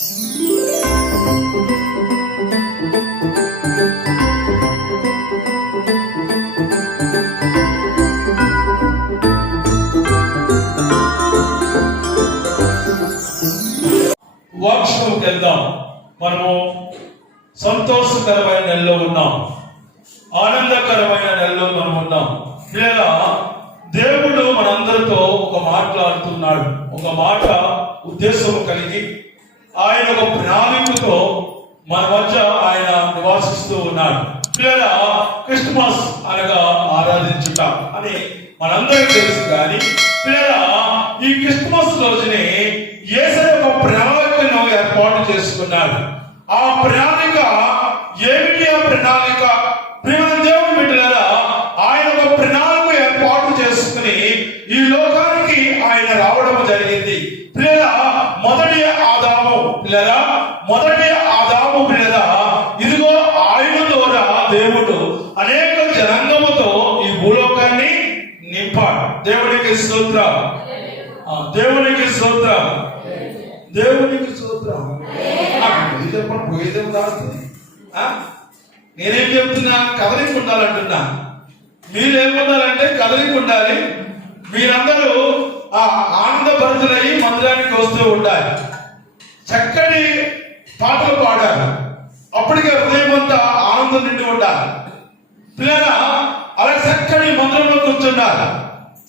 వాక్యంకి వెళ్దాం. మనము సంతోషకరమైన నెలలో ఉన్నాం, ఆనందకరమైన నెలలో మనం ఉన్నాం. లేదా దేవుడు మనందరితో ఒక మాట్లాడుతున్నాడు, ఒక మాట ఉద్దేశం కలిగి ఆయన ఒక ప్రణాళికతో మన మధ్య ఆయన నివాసిస్తూ ఉన్నాడు. లేదా క్రిస్మస్ అనగా ఆరాధించుట అని మనందరికీ తెలుసు. కానీ లేదా ఈ క్రిస్మస్ రోజునే యేసయ్య ఒక ప్రణాళికను ఏర్పాటు చేసుకున్నాడు. ఆ ప్రణాళిక ఏమిటి? ఆ ప్రణాళిక ప్రియమైన దేవుని బిడ్డలారా, ఆయన ఒక ప్రణాళిక ఏర్పాటు చేసుకుని ఈ లోకానికి ఆయన రావడం జరిగింది. పిల్లరా, మొదటి ఆదాము పిల్లరా, ఇదిగో ఆయన ద్వారా దేవుడు అనేక జనాంగముతో ఈ భూలోకాన్ని నింపాడు. దేవునికి స్తోత్రం, దేవునికి స్తోత్రం, దేవునికి స్తోత్రం. చెప్పండి, పోయేదేం కాదు. నేనేం చెప్తున్నా? కదలిక ఉండాలంటున్నా. మీరేముండాలంటే కదలిక ఉండాలి. మీరందరూ ఆనందభరితులై మందిరానికి వస్తూ ఉండాలి. చక్కటి పాటలు పాడారు, అప్పటికే హృదయం అంతా ఆనందం నిండి ఉండాలి. పిల్లరా, అలా చక్కటి మందిరంలో కూర్చున్నారు.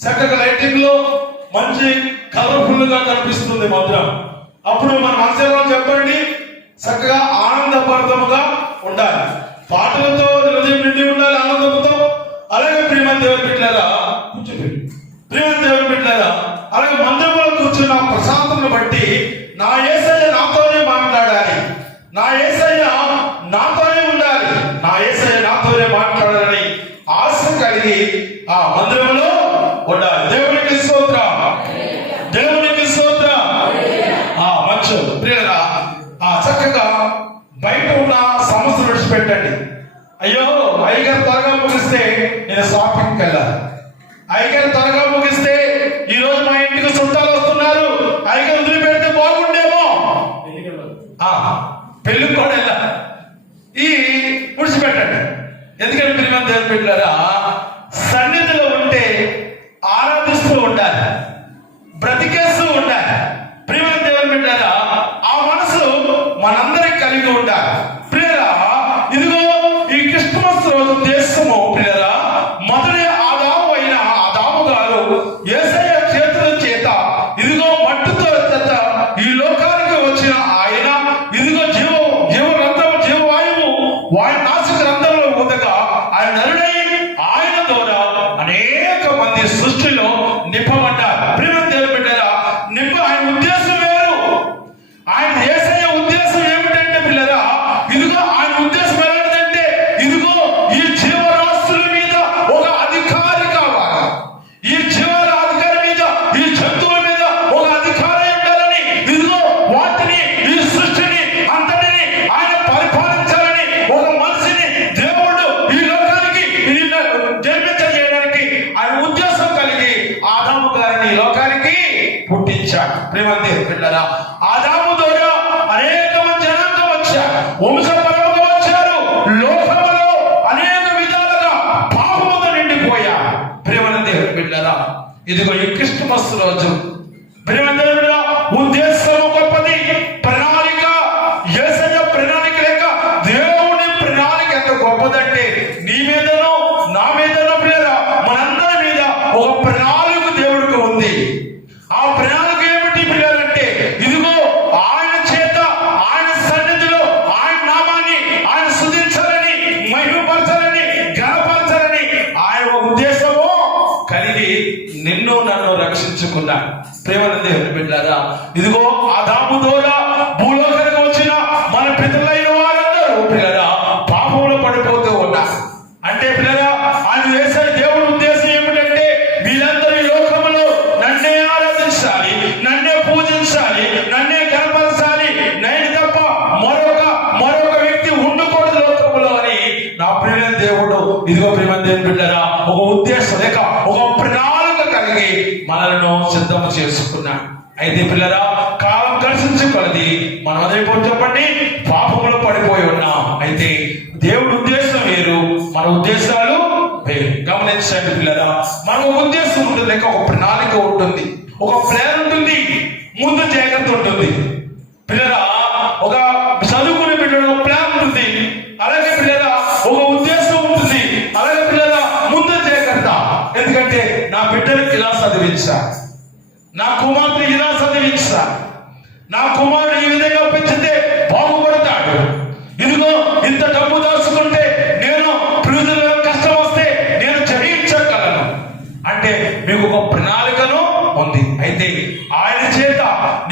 చక్కగా లైటింగ్ లో మంచి కలర్ఫుల్ గా కనిపిస్తుంది మందిరం. అప్పుడు మన మనసులో చెప్పండి, చక్కగా ఆనందభరితముగా ఉండాలి. పాటలతో హృదయం నిండి ఉండాలి, ఆనందంతో. అలాగే ప్రియమైన దేవుని బిడ్డలారా, కూర్చోండి. ప్రియమైన దేవుని బిడ్డలారా, అలాగే మందిరంలో కూర్చున్న ప్రశాంతతను బట్టి నా యేసయ్య నాతోనే మాట్లాడాలి, నా యేసయ్య నాతోనే ఉండాలి, నా యేసయ్య నాతోనే మాట్లాడాలని ఆశ కలిగి ఆ మందిరంలో ఉండాలి. దేవునికి స్తోత్రం, దేవునికి స్తోత్రం. మంచి ప్రియరా, చక్కగా బయట ఉన్న సమస్యలు విడిచిపెట్టండి. అయ్యో, అయ్యగారు త్వరగా ముగిస్తే నేను షాపింగ్కి వెళ్ళాలి, అయ్యగారు త్వరగా ముగిస్తే ఈ రోజు మా ఇంటికి చుట్టాలు వస్తున్నారు, అయ్యగారు వదిలిపెడితే బాగుండేమో, పెళ్లికి కూడా వెళ్ళాలి. ఈ విడిచిపెట్టండి. ఎందుకంటే ప్రియమైన దేవుని బిడ్డలారా, సన్నిధిలో ఉంటే ఆరాధిస్తూ ఉండాలి, బ్రతికేస్తూ ఉండాలి. ప్రియమైన దేవుని బిడ్డలారా, ఆ మనసు మనందరికి కలిగి ఉండాలి. ప్రియరా, ఇదిగో ఈ క్రిస్మస్ రోజు దేశము ప్రియరా, మొదటి ఆదాము అయిన ఆదాము గారు యేసయ్య చేతుల చేత ఇదిగో మట్టితో ఈ లోకానికి వచ్చిన ఆయన ఇదిగో జీవగ్రంథము జీవవాయువు నాసిక గ్రంథంలో ఉండగా ఆయన నరుడై ఆయన ద్వారా అనేక మంది సృష్టిలో నింపబడ్డారు. ప్రియమైన దేవుని బిడ్డలారా, ఆయన ఉద్దేశం వేరు. ఆయన యేసయ్య ఉద్దేశం ఏమిటంటే పిల్లరా, ఇదిగో ఆయన ఉద్దేశం ఎలాంటిదంటే ఇదిగో ఈ జీవరాశుల మీద ఒక అధికారి కావాలి, ఈ జీవరాధికారి మీద, ఈ జంతువుల మీద ఒక అధికారి ఉండాలని, ఇదిగో వాటిని ఈ సృష్టిని అంతటిని ఆయన పరిపాలించాలని ఒక మనిషిని దేవుడు ఈ లోకానికి జన్మించజేయడానికి ఆయన ఉద్దేశం కలిగి ఆదాము గారిని ఈ లోకానికి పుట్టించాడు. ప్రియమైన దేవుని బిడ్డలారా, ఆదాము ద్వారా అనేక మంది జనాంగం వచ్చారు, వంశపరంగా వచ్చారు, లోకములో అనేక విధాలుగా పాపముతో నిండిపోయారు. ప్రియమైన దేవుని బిడ్డలారా, ఇదిగో ఈ క్రిస్మస్ రోజు ప్రియమైన దేవుని బిడ్డలారా, ఉద్దేశం గొప్పది, ప్రణాళిక యేసయ్య ప్రణాళిక లేక దేవుని ప్రణాళిక ఎంత గొప్పదంటే నీ మీదనో నా మీదనో ప్రియరా, మనందరి మీద ఒక ప్రణాళిక దేవుడికి ఉంది. ఆ ప్రణాళిక ఏమిటి ప్రియాలంటే ఇదిగో ఆయన చేత ఆయన సన్నిధిలో ఆయన నామాన్ని ఆయన స్తుతించాలని, మహిమపరచాలని, ఘనపరచాలని ఆయన ఉద్దేశము కలిగి నిన్ను నన్ను రక్షించుకున్నాడు. ప్రియమైన దేవుని బిడ్డలారా, ఇదిగో ఆదాము ద్వారా భూలోకానికి వచ్చిన మన పితరులైన వారందరూ పిల్లరా పాపంలో పడిపోతూ ఉన్నారు. అంటే పిల్లరా, ఆయన చేసే దేవుడి ఉద్దేశం ఏమిటంటే వీళ్ళందరూ ఈ లోకములో నన్నే ఆరాధించాలి, నన్నే పూజించాలి, నన్నే కనపరచాలి, నేను తప్ప మరొక వ్యక్తి ఉండకూడదు లోకములో అని నా ప్రియమైన దేవుడు ఇదిగో ప్రియమైన దేవుని బిడ్డలారా ఒక ఉద్దేశం లేక ఒక ప్రణాళిక కలిగి మనలను సిద్ధం చేసుకున్నాడు. అయితే పిల్లరా, కాలం గడిచించుకొలది మనం ఎందుకంటే దేవుడి ఉద్దేశం వేరు, మన ఉద్దేశాలు వేరు. గమనించండి పిల్లరా, మనకు ఒక ఉద్దేశం ఉంటుంది, లేక ఒక ప్రణాళిక ఉంటుంది, ఒక ప్లాన్ ఉంటుంది, ముందు జాగ్రత్త ఉంటుంది. పిల్లరా, ఒక చదువుకునే బిడ్డలు ఒక ప్లాన్ ఉంటుంది, అలాగే పిల్లరా ఒక ఉద్దేశం ఉంటుంది, అలాగే పిల్లరా ముందు జాగ్రత్త. ఎందుకంటే నా బిడ్డలకు ఇలా చదివించా, నా కుమార్తె ఇలా చదివించా, నా కుమారుడు ఈ విధంగా పెంచితే బాగుపడతాడు, ఇదిగో ఇంత డబ్బు దాచుకుంటే నేను ప్రజల్లో కష్టం వస్తే నేను జయించగలను అంటే మీకు ఒక ప్రణాళికను ఉంది. అయితే ఆయన చేత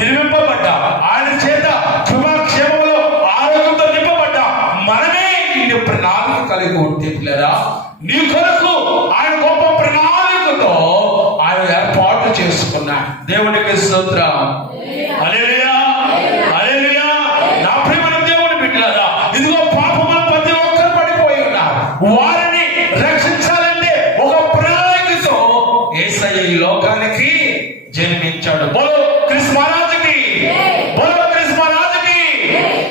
నిర్మింపబడ్డ, ఆయన చేత కృపాక్షేమంలో ఆరోగ్యంతో నింపబడ్డ మనమే ఇన్ని ప్రణాళిక కలిగి ఉంటే పిల్లరా, నీ కొరకు ఆయన గొప్ప ప్రణాళికతో ఆయన ఏర్పాటు చేసుకున్నా. దేవునికి స్తోత్రం. హల్లెలూయా, హల్లెలూయా. నా ప్రియమైన దేవుని బిడ్డలారా, ఇదిగో పాపములో ప్రతి ఒక్కరు పడిపోయి ఉన్నారు. వారిని రక్షించాలంటే ఒక ప్రణాళికతో యేసయ్య ఈ లోకానికి జన్మించాడు. బోలో క్రీస్తు మహారాజుకి, బోలో క్రీస్తు మహారాజుకి.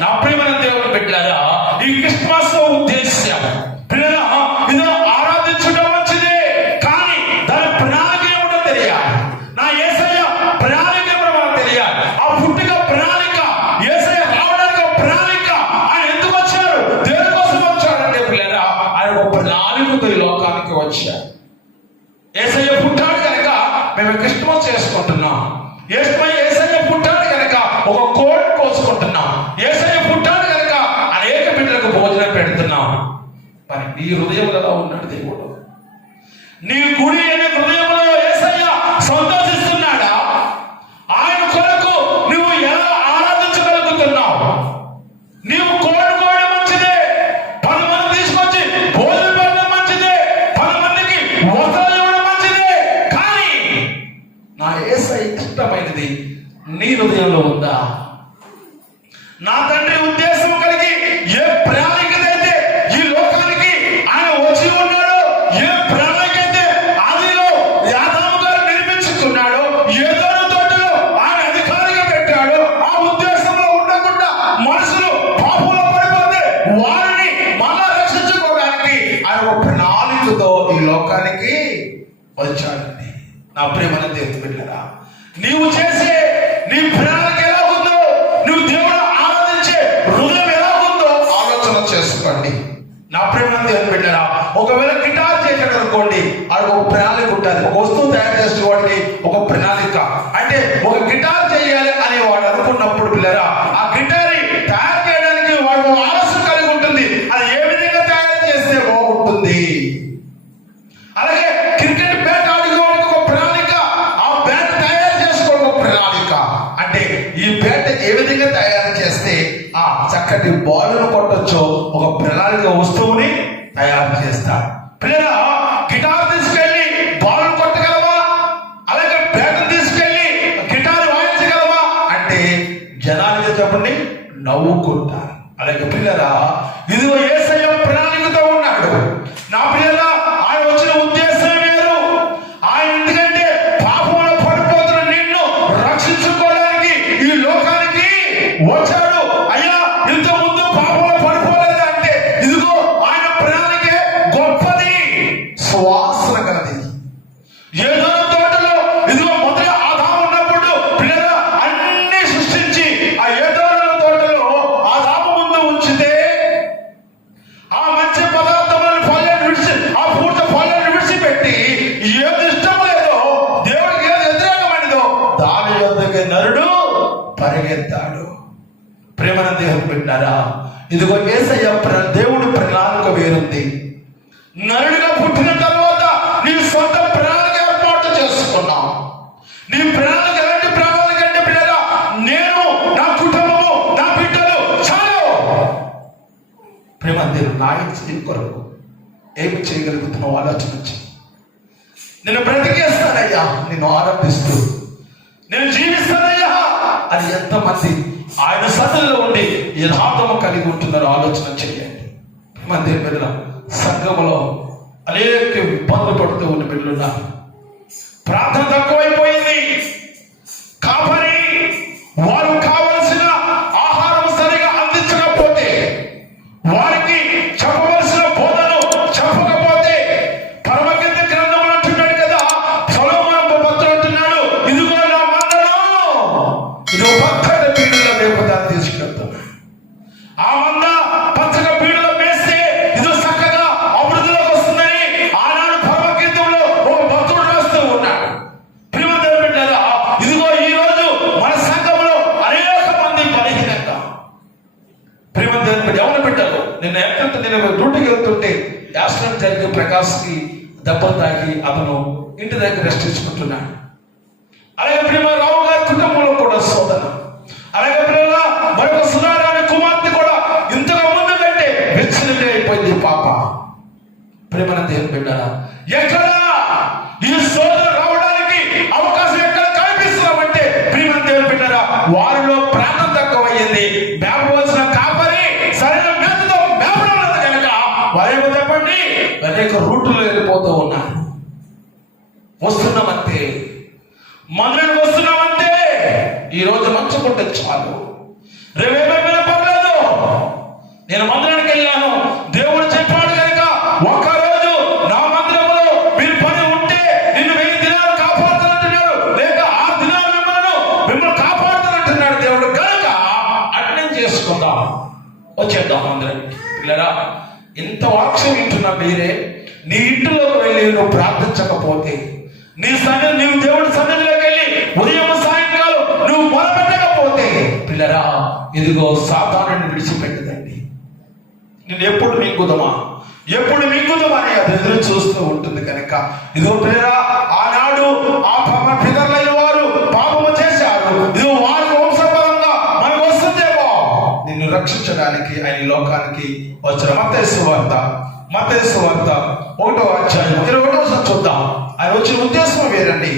నా ప్రియమైన దేవుని బిడ్డలారా, ఈ క్రిస్మస్ ఉద్దేశ్యం పిల్లరా, ఇదో ఆరాధించడం మంచిదే, కానీ దాని ప్రణాళిక ఏమిటో తెలియాలి. నా యేసయ్య ప్రణాళిక ఏమిటో మనకు తెలియాలి. ఆ పుట్టిక ప్రణాళిక, యేసయ్య రావడానికి ఒక ప్రణాళిక. ఆయన ఎందుకు వచ్చారు, దేని కోసం వచ్చారంటే పిల్లరా, ఆయన ఒక ప్రణాళికతో ఈ లోకానికి వచ్చారు. యేసయ్య పుట్టాడు కనుక మేము క్రిస్మస్ చేసుకుంటున్నాం. యేసయ్య పుట్టాడు కనుక ఒక కోడి కోసుకుంటున్నాం. యేసయ్య పుట్టాడు కనుక అనేక బిడ్డలకు భోజనం పెడుతున్నాం. మరి నీ హృదయంలో ఉన్నాడు దేవుడు. నీ గుడి అనే హృదయంలో యేసయ్య సంతోషిస్తున్నాడా? ఆయన కొరకు నువ్వు ఎలా ఆరాధించగలుగుతున్నావు? నీవు కోడి మంచిదే, 10 మంది తీసుకొచ్చి భోజనం పెట్టడం మంచిదే, 10 మందికి వస్త్రాలు ఇవ్వడం మంచిదే, కానీ నా యేసయ్య ఇష్టమైనది నీ హృదయంలో ఉందా? నా తండ్రి ఉద్దేశం కలిగి ఏ ప్రణాళిక అయితే ఈ లోకానికి ఆయన వచ్చి ఉన్నాడో, ఏ ప్రణాళిక అయితే ఆదిలో ఆదాము గారు నిర్మించుకున్నాడో, ఏదోను తోటలో ఆయన అధికారిగా పెట్టాడో, ఆ ఉద్దేశంలో ఉండకుండా మనుషులు పాపంలో పడిపోతే వారిని మళ్ళా రక్షించుకోవడానికి ఆయన ఒక ప్రణాళికతో ఈ లోకానికి వచ్చాడండి. నా ప్రియమైన దేవుని బిడ్డలారా, నీవు చేసే నీ ప్రణాళిక ఎలా ఉందో, నువ్వు దేవుడు ఆరాధించే హృదయం ఎలా ఉందో ఆలోచన చేసుకోండి. నా ప్రియమైన దేవుని బిడ్డలారా, ఒకవేళ గిటార్ చేసాడు అనుకోండి, అది ఒక ప్రణాళిక ఉంటుంది. ఒక వస్తువు తయారు చేసేవాడికి ఒక ప్రణాళిక, అంటే ఒక గిటార్ చేయాలి అని వాడు అనుకున్నప్పుడు పిల్లరా, ఆ గిటార్ తయారు చేయడానికి వాడు ఆలోచన కలిగి ఉంటుంది, అది ఏ విధంగా తయారు చేస్తే బాగుంటుంది. అలాగే క్రికెట్ బ్యాట్ ఆడుకోవడానికి ఒక ప్రణాళిక, ఆ బ్యాట్ తయారు చేసుకోవడం ఒక ప్రణాళిక, అంటే ఈ బ్యాట్ ఏ విధంగా తయారు చేస్తే ఆ చక్కటి బాలును కొట్టొచ్చో ఒక ప్రణాళిక వస్తువుని తయారు చేస్తారు. పిల్లరా, గిటార్ తీసుకెళ్లి బాలును కొట్టగలవా? అలాగే బ్యాట్ తీసుకెళ్లి గిటార్ వాయించగలవా అంటే జనానికి చెప్పండి నవ్వుకుంటారు. అలాగే పిల్లరా, ఇదిగో యేసయ్య ప్రణాళికతో ఉన్నాడు. నా పిల్లరా, ఆయన వచ్చిన ఉద్దేశం వేరు. ఆయన ఎందుకంటే పాపంలో పడిపోతున్న నిన్ను రక్షించుకోవడానికి ఈ లోకానికి వచ్చాడు. అయ్యా, ఇంత ముందు పాపంలో పడిపోలేదు అంటే ఇదిగో ఆయన ప్రణాళికే గొప్పది, సువాసన కలది. ఏదో తోటలో ఇదిగో మొదట ఆదాము ఉన్నప్పుడు పిల్లరా అన్ని సృష్టించి ఆ ఏదో తోటలో ఆదాము ముందు ఉంచితే ఆ మంచి పదార్థములను ఫలాన్ని విడిచి, ఆ పూర్తి ఫలాన్ని విడిచిపెట్టి ఏది ఇష్టం లేదో, దేవుడికి ఏది వ్యతిరేకమైనదో దాని యొద్దకు నరుడు పరిగెత్తాడు. ప్రేమన దేవుడు పెట్టారా, ఇదిగో యేసయ్య దేవుడి ప్రణాళిక వేరుంది. నరుడిగా పుట్టిన తర్వాత నీ సొంత ప్రణాళిక ఏర్పాటు చేసుకున్నావు. నీ ప్రణాళిక ఎలాంటి ప్రణాళిక అంటే పిల్లరా, నేను, నా కుటుంబము, నా బిడ్డలు చాలు. ప్రేమ దేవుడు నా ఇంటి కొరకు ఏమి చేయగలుగుతున్నావు ఆలోచన వచ్చి, నేను బ్రతికేస్తానయ్యా, నేను ఆరంభిస్తూ నేను జీవిస్తానయ్యా అని ఎంతమంది ఆయన సన్నిధిలో ఉండి యథార్థము కలిగి ఉంటున్నారో ఆలోచన చేయండి. మంది బిడ్డల సంఘములో అనేక ఇబ్బందులు పడుతూ ఉన్న బిడ్డలున్నారు. ప్రార్థన తక్కువైపోయింది. కాపరి వారు కావలసిన ఆహారం సరిగా అందించకపోతే వారికి పీడిలో మేపుతాను తీసుకెళ్తున్నాడు. ఆ మంద పచ్చగా పీడిలో మేస్తే ఇది చక్కగా అభివృద్ధిలోకి వస్తుందని ఆనాడు పరమగీతంలో ఒక భక్తుడు రాస్తూ ఉన్నాడు. ప్రియమైన దేవుని బిడ్డలారా, ఇదిగో ఈ రోజు మన సంఘంలో అనేక మంది బలహీనంగా, ప్రియమైన దేవుని బిడ్డ ఎవరి బిడ్డలు నేను డ్యూటీకి వెళ్తుంటే యాక్సిడెంట్ జరిగి ప్రకాష్కి దెబ్బలు తాకి అతను ఇంటి దగ్గర రెస్ట్ తీసుకుంటున్నాడు. అలాగే ప్రియమైన రావు గారి కుటుంబంలో కూడా శోధన. అలాగే ప్రియమైన మరొక సుధారాణి కుమార్తె కూడా ఇంతకు ముందు కంటే విచ్ఛిన్నంగా అయిపోయింది పాప. ప్రియమైన దేవుని బిడ్డలారా, ఎక్కడ ఈ శోధన రావడానికి అవకాశం ఎక్కడ కనిపిస్తున్నామంటే ప్రియమైన దేవుని బిడ్డలారా, వారిలో ప్రాణం తక్కువయ్యింది. మేపవలసిన కాపరి సరైన మేతతో మేపడం కనుక వారేమో చెప్పండి అనేక రూట్లో వెళ్ళిపోతూ ఉన్నారు. వస్తున్నామంతే, మందిరానికి వస్తున్నామంటే ఈ రోజు మంచుకుంటే చాలు, రేవేమైనా పర్లేదు. నేను మందిరానికి వెళ్ళాను, దేవుడు చెప్పాడు కనుక ఒక్కరోజు నా మందిరంలో మీరు పని ఉంటే నిన్ను 1000 దినాలు కాపాడుతానంటున్నాడు, లేక 6 దినాలు మిమ్మల్ని కాపాడుతానంటున్నాడు దేవుడు కనుక అటెండ్ చేసుకుందాం, వచ్చేద్దాం మందిరం. పిల్లరా, ఇంత వాక్యం వింటున్నా మీరే నీ ఇంటిలోకి వెళ్ళి నువ్వు ప్రార్థించకపోతే, నీవు దేవుడి సన్నిధిలోకి వెళ్ళి ఉదయం సాయంకాలం నువ్వు మొదలుపెట్టకపోతే పిల్లరా, ఇదిగో సాతానుని విడిచిపెట్టదండి. నేను ఎప్పుడు మింగుదమా అని అది ఎదురు చూస్తూ ఉంటుంది కనుక ఇదిగో పిల్లరా, ఆనాడు ఆ పితరులైన వారు పాపము చేశారు. ఇదిగో వారి వంశపరంగా మనకు వస్తుందేమో నిన్ను రక్షించడానికి ఆయన లోకానికి వచ్చిన మత్తయి సువార్త 1వ అధ్యాయం 21వ చూద్దాం. ఆయన వచ్చిన ఉద్దేశం వేరండి.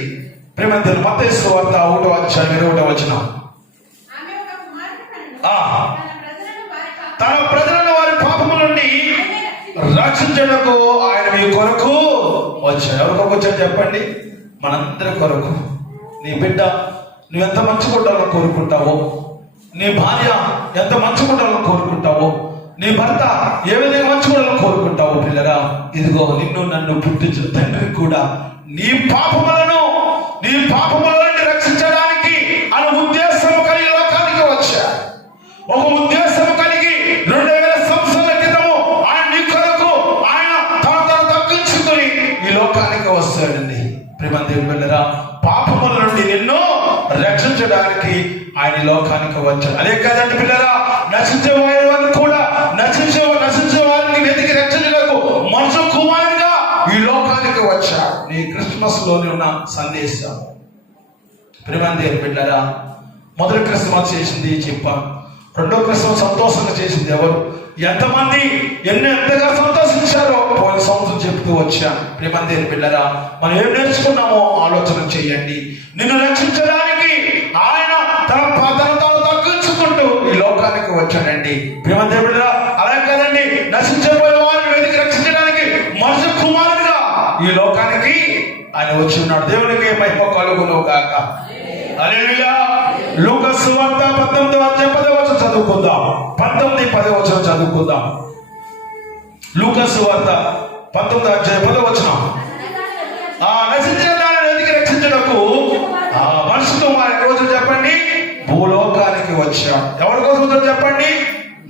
ప్రేమంతులు, మత్తయి సువార్త 1వ అధ్యాయం 21వ వచనం. తన ప్రజలను వారి పాపము నుండి రక్షించడానికి ఆయన మీ కొరకు వచ్చాడు. ఎవరి కొరకు వచ్చాడు చెప్పండి? మనందరి కొరకు. నీ బిడ్డ నువ్వు ఎంత మంచి ఉండాలని కోరుకుంటావో, నీ భార్య ఎంత మంచి ఉండాలని కోరుకుంటావో, నీ భర్త ఏ విధంగా మంచి ఉండాలని కోరుకుంటావో పిల్లరా, ఇదిగో నిన్ను నన్ను పుట్టించిన తండ్రి కూడా నీ పాపములను రక్షించడానికి ఆయన ఉద్దేశం కలిగి లోకానికి వచ్చా. ఒక ఉద్దేశం కలిగి 2000 సంవత్సరాల క్రితము ఆయన నీ కొరకు ఆయన తను తగ్గించుకొని ఈ లోకానికి వస్తాడండి. ప్రియమైన దేవుని బిడ్డలారా, పాపముల నుండి నిన్ను రక్షించడానికి ఆయన లోకానికి వచ్చాడు. అదే కదండి పిల్లరా, నశించే వారిని కూడా నశించే వారిని వెతికి రక్షించడానికి మనుషు కుమారుడిగా ఈ లోకానికి వచ్చాడు. నీ క్రిస్మస్ లోని ఉన్న సందేశం. ప్రియమైన దేవుని బిడ్డలారా, మొదటి క్రిస్మస్ చేసింది చెప్పాం, రెండో క్రిస్మస్ సంతోషంగా చేసింది ఎవరు? ఎంతమంది ఎంతగా సంతోషించారో పోయిన సంవత్సరం చెప్తూ వచ్చాను. ప్రియమైన దేవుని బిడ్డలారా, మనం ఏం నేర్చుకున్నామో ఆలోచన చేయండి. నిన్ను రక్షించడానికి ఆయన తను తగ్గించుకుంటూ ఈ లోకానికి వచ్చాడండి. ప్రియమైన దేవుని బిడ్డలారా, అలా కదండి, నశించబోయే వారిని వెతికి రక్షించడానికి మనుషు కుమారుడిగా ఈ లోకానికి ఆయన వచ్చి ఉన్నాడు. దేవునికి మహిమ కలుగును గాక. హల్లెలూయా. లూకా సువార్త 19వ అధ్యాయం 10వ వచనం చదువుకుందాం. 19-10వ వచనం చదువుకుందాం. లూకా సువార్త 19వ అధ్యాయం 10వ వచనం. నశించిన దానిని వెతికి రక్షించడానికి మనుషు కుమారుడు రోజు చెప్పండి భూలోకానికి వచ్చాడు. ఎవరి కోసం వచ్చాడు చెప్పండి?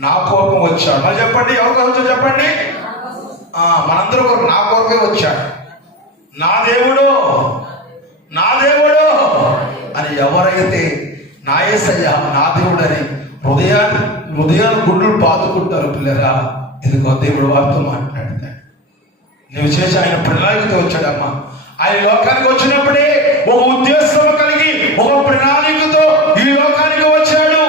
నా కోపం వచ్చాడు. మరి చెప్పండి ఎవరి కోసం వచ్చాడు చెప్పండి? మనందరూ కొరకు నా కోపమే వచ్చాడు. నా దేవుడు అని ఎవరైతే నా యేసయ్య నా దేవుడు అని హృదయాలు గుండెలు బాదుకుంటారు పిల్లరా, ఇదిగో దేవుడు వారితో మాట్లాడతాడు. నువ్వు చేసి ఆయన ప్రణాళికతో వచ్చాడమ్మా. ఆయన లోకానికి వచ్చినప్పుడే ఒక ఉద్దేశం కలిగి ఒక ప్రణాళికతో ఈ లోకానికి వచ్చాడు.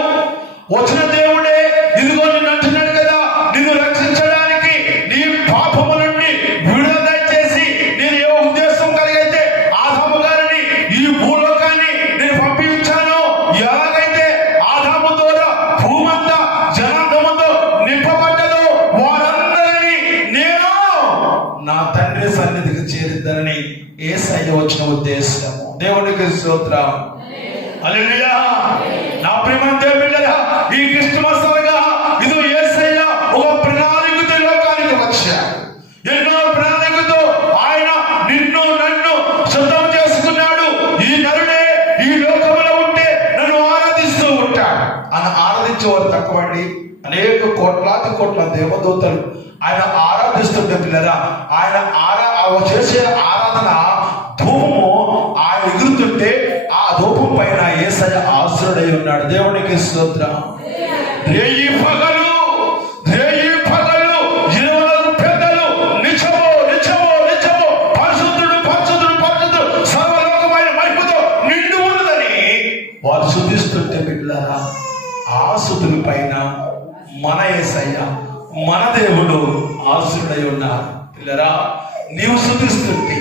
వచ్చిన దేవుడే ఇదిగో నిన్ను అంటున్నాడు కదా, నిన్ను రక్షించడానికి నీ పాపము నుండి విడుదల దయచేసి నేను ఏ ఉద్దేశం కలిగైతే ఆదాము గారిని ఈ భూలోకాన్ని నేను పంపించాను, ఎలాగైతే ఆదాము ద్వారా భూమంతా జనాంగముతో నింపబడ్డదో వారందరినీ నేను నా తండ్రి సన్నిధికి చేరిద్దానని యేసయ్య వచ్చిన ఉద్దేశం. దేవునికి స్తోత్రం. హల్లెలూయా. నా ప్రియమైన దేవుని బిడ్డలారా, ఈ క్రిస్మస్ అనగా ఇది యేసయ్య ఒక ప్రణాళికతో లోకానికి వచ్చాడు. ఎన్నో ప్రణాళికతో ఆయన నిన్ను నన్ను సిద్ధం చేసుకున్నాడు. ఈ నరుడే ఈ లోకంలో ఉంటే నన్ను ఆరాధిస్తూ ఉంటాడు. ఆయన ఆరాధించేవారు తక్కువండి. అనేక కోట్ల దేవదూతలు ఆయన ఆరాధిస్తుంటే పిల్లరా, ఆయన చేసే ఆరాధన ధూపము ఆయన ఎగురుతుంటే ఆ ధూపం పైన యేసయ్య ఆశ్రయుడై ఉన్నాడు. దేవునికి స్తోత్రం. రేయి పగలు 24 పెద్దలు నిత్యము పరిశుద్ధుడు సర్వలోకమైన మహిమతో నిండు ఉన్నదని వారు స్తుతిస్తుంటే బిడ్డలారా, ఆ స్తుతుల పైన మన యేసయ్య మన దేవుడు ఆశ్రయుడై ఉన్నారు. పిల్లరా, నీవు స్తుతిస్తుంటే,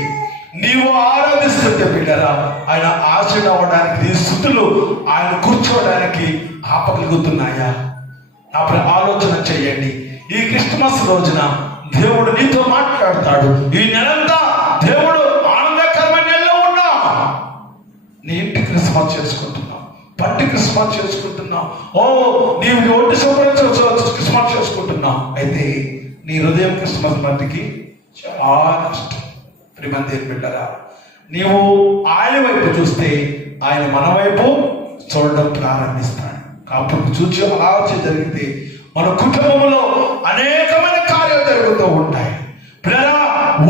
నీవు ఆరాధిస్తుంటే బిడ్డరా, ఆయన ఆశ్రయుడు అవ్వడానికి నీ స్తుతులు ఆయన కూర్చోవడానికి ఆపగలుగుతున్నాయా? అప్పుడు ఆలోచన చేయండి. ఈ క్రిస్మస్ రోజున దేవుడు నీతో మాట్లాడతాడు. ఈ నెలంతా దేవుడు ఆనందకరమైన నెలలో ఉన్నా నీ ఇంటి క్రిస్మస్ చేసుకుంటున్నావు, పట్టి క్రిస్మస్ చేసుకుంటున్నావు, నీవు ఒంటి శుభ్రం క్రిస్మస్ చేసుకుంటున్నావు. అయితే నీ హృదయం క్రిస్మస్ మట్టికి చాలా కష్టం. ప్రియమంది బిడ్డరా, నీవు ఆయన వైపు చూస్తే ఆయన మన వైపు చూడడం ప్రారంభిస్తాడు. కాబట్టి చూసి ఆలోచన జరిగితే మన కుటుంబంలో అనేకమైన కార్యాలు జరుగుతూ ఉంటాయి. పిల్లరా,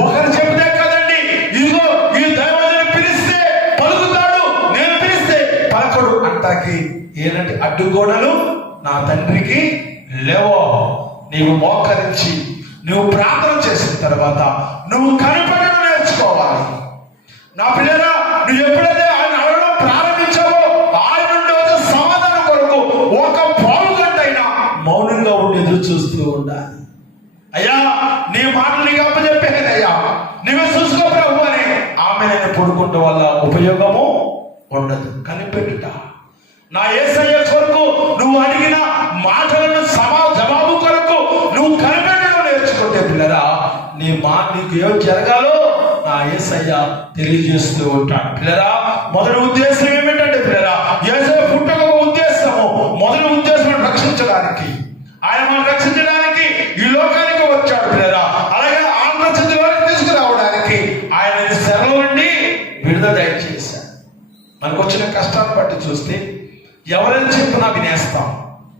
ఒకరు చెబితే కదండి, ఇదిగో ఈ దైవజనుని పిలిస్తే పలుకుతాడు, నేను పిలిస్తే పలకడు అంటాకి ఏంటంటే అడ్డుగోడలు నా తండ్రికి లేవో. నీవు మోకరించి నువ్వు ప్రార్థన చేసిన తర్వాత నువ్వు కనిపడడం నేర్చుకోవాలి. నా పిల్లరా, నువ్వు ఎప్పుడైతే ఆయన అడగడం ప్రారంభించావో ఆయన నుండి వచ్చే సమాధానం కొరకు ఒక పావు గంట అయినా మౌనంగా ఉండి ఎదురు చూస్తూ ఉండాలి. అయ్యా, నీ మాటలు నీకు అప్పచెప్పేదయ్యా, నువ్వే చూసుకో ప్రభు అని ఆమె నేను పడుకుంటే వల్ల ఉపయోగము ఉండదు. కనిపెట్టుట నా యేసయ్య కొరకు నువ్వు అడిగిన మాటలను జవాబు కొరకు నువ్వు కనిపెట్టడం నేర్చుకుంటే పిల్లరా, నీకు ఏం జరగాలో నా యేసయ్య తెలియజేస్తూ ఉంటాడు. పిల్లరా, మొదటి ఉద్దేశం ఏమిటంటే పిల్లరా, యేసయ్య పుట్టక ఉద్దేశము, మొదటి ఉద్దేశం రక్షించడానికి. ఆయన మనం రక్షించడానికి ఈ లోకానికి వచ్చాడు పిల్లరా. అలాగే ఆనంద స్థితిలోకి తీసుకురావడానికి ఆయన శరణు నుండి విడుదల దయచేశాడు. మనకు వచ్చిన కష్టాన్ని బట్టి చూస్తే ఎవరైనా చెప్పినా వినేస్తాం.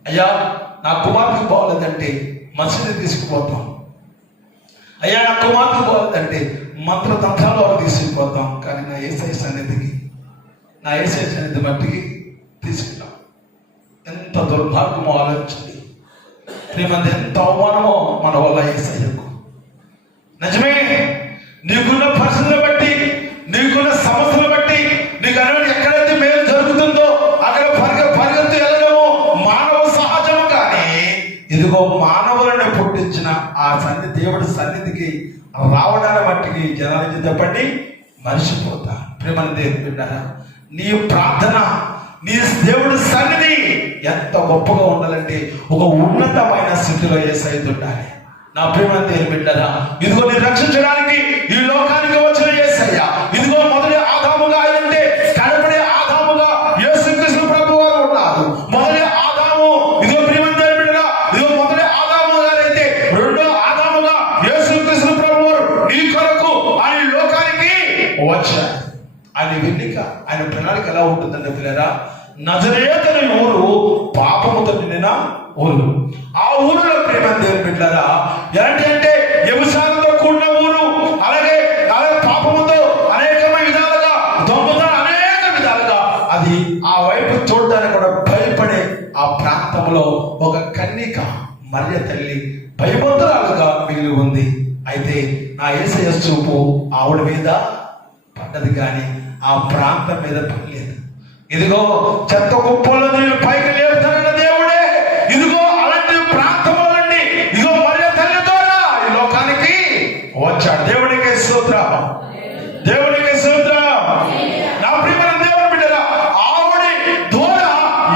అయ్యా, నా కుమార్తెకు బాగోలేదంటే మసీదు తీసుకుపోతాం. అయ్యా, నా కుమార్తెకు బాగోలేదంటే మంత్రతంత్రాలు వారు తీసుకుపోతాం. కానీ నా యేసయ్య సన్నిధి మట్టికి తీసుకున్నాం. ఎంత దుర్భాగ్యమో ఆలోచించండి. ప్రేమంది, ఎంత అవమానమో మన వల్ల యేసయ్యకు. నిజమే, నీకున్న పరిస్థితులు బట్టి, నీకున్న సమస్యలు బట్టి, నీకు అనేది ఎక్కడైతే మేలు జరుగుతుందో అక్కడ పరిగెత్తు వెళ్ళడము మానవ సహజము. కానీ ఇదిగో మానవులను పుట్టించిన ఆ దేవుడి సన్నిధికి రావడాన్ని బట్టి జనానికి చెప్పండి మర్చిపోతా. ప్రేమని దేవుని బిడ్డరా, నీ ప్రార్థన, నీ దేవుడి సన్నిధి ఎంత గొప్పగా ఉండాలంటే ఒక ఉన్నతమైన స్థితిలో యేసయ్య ఉండాలి. నా ప్రేమని దేవుని బిడ్డరా, ఇదిగో నీ రక్షించడానికి ఈ లోకానికి వచ్చిన యేసయ్య, ఇదిగో మొదటి ఆదాముగా అయింటే కడపడే ఆదాముగా యేసుక్రీస్తు ప్రభు వారు ఉన్నారు. మొదటి ఆదాము, ఇదిగో ప్రేమని దేవుని బిడ్డరా, ఇదిగో మొదటి ఆదాము గారైతే రెండో ఆదాముగా యేసుక్రీస్తు ప్రభు వారు నీ కొరకు ఆయన లోకానికి వచ్చారు. ఆయన వెన్నిక, ఆయన ప్రణాళిక ఎలా ఉంటుందంటే పిల్లరా, నజరేతని ఊరు పాపముతో నిండిన ఊరు. ఆ ఊరిలో ప్రేమ దేవుని బిడ్డలారా ఎలాంటి అంటే వ్యభిచారంతో కూడిన ఊరు. అలాగే పాపముతో అనేకమైన విధాలుగా, దొంగతనం అనేక విధాలుగా అది ఆ వైపు చూడడానికి కూడా భయపడే ఆ ప్రాంతంలో ఒక కన్యక మరియ తల్లి భయభద్రాలుగా మిగిలి ఉంది. అయితే నా యేసయ్య చూపు ఆవిడ మీద పడ్డది కానీ ఆ ప్రాంతం మీద పడలేదు. ఇదిగో చెత్త కుప్పల్లో నేను పైకి లేపుతానన్న దేవుడే ఇదిగో అలాంటి ప్రాంతంలో నుండి ఇదిగో మరియ తల్లి ద్వారా ఈ లోకానికి వచ్చాడు. దేవునికి స్తోత్రం, దేవునికి స్తోత్రం. నా ప్రియమైన దేవుని బిడ్డలారా, ఆవిడ ద్వారా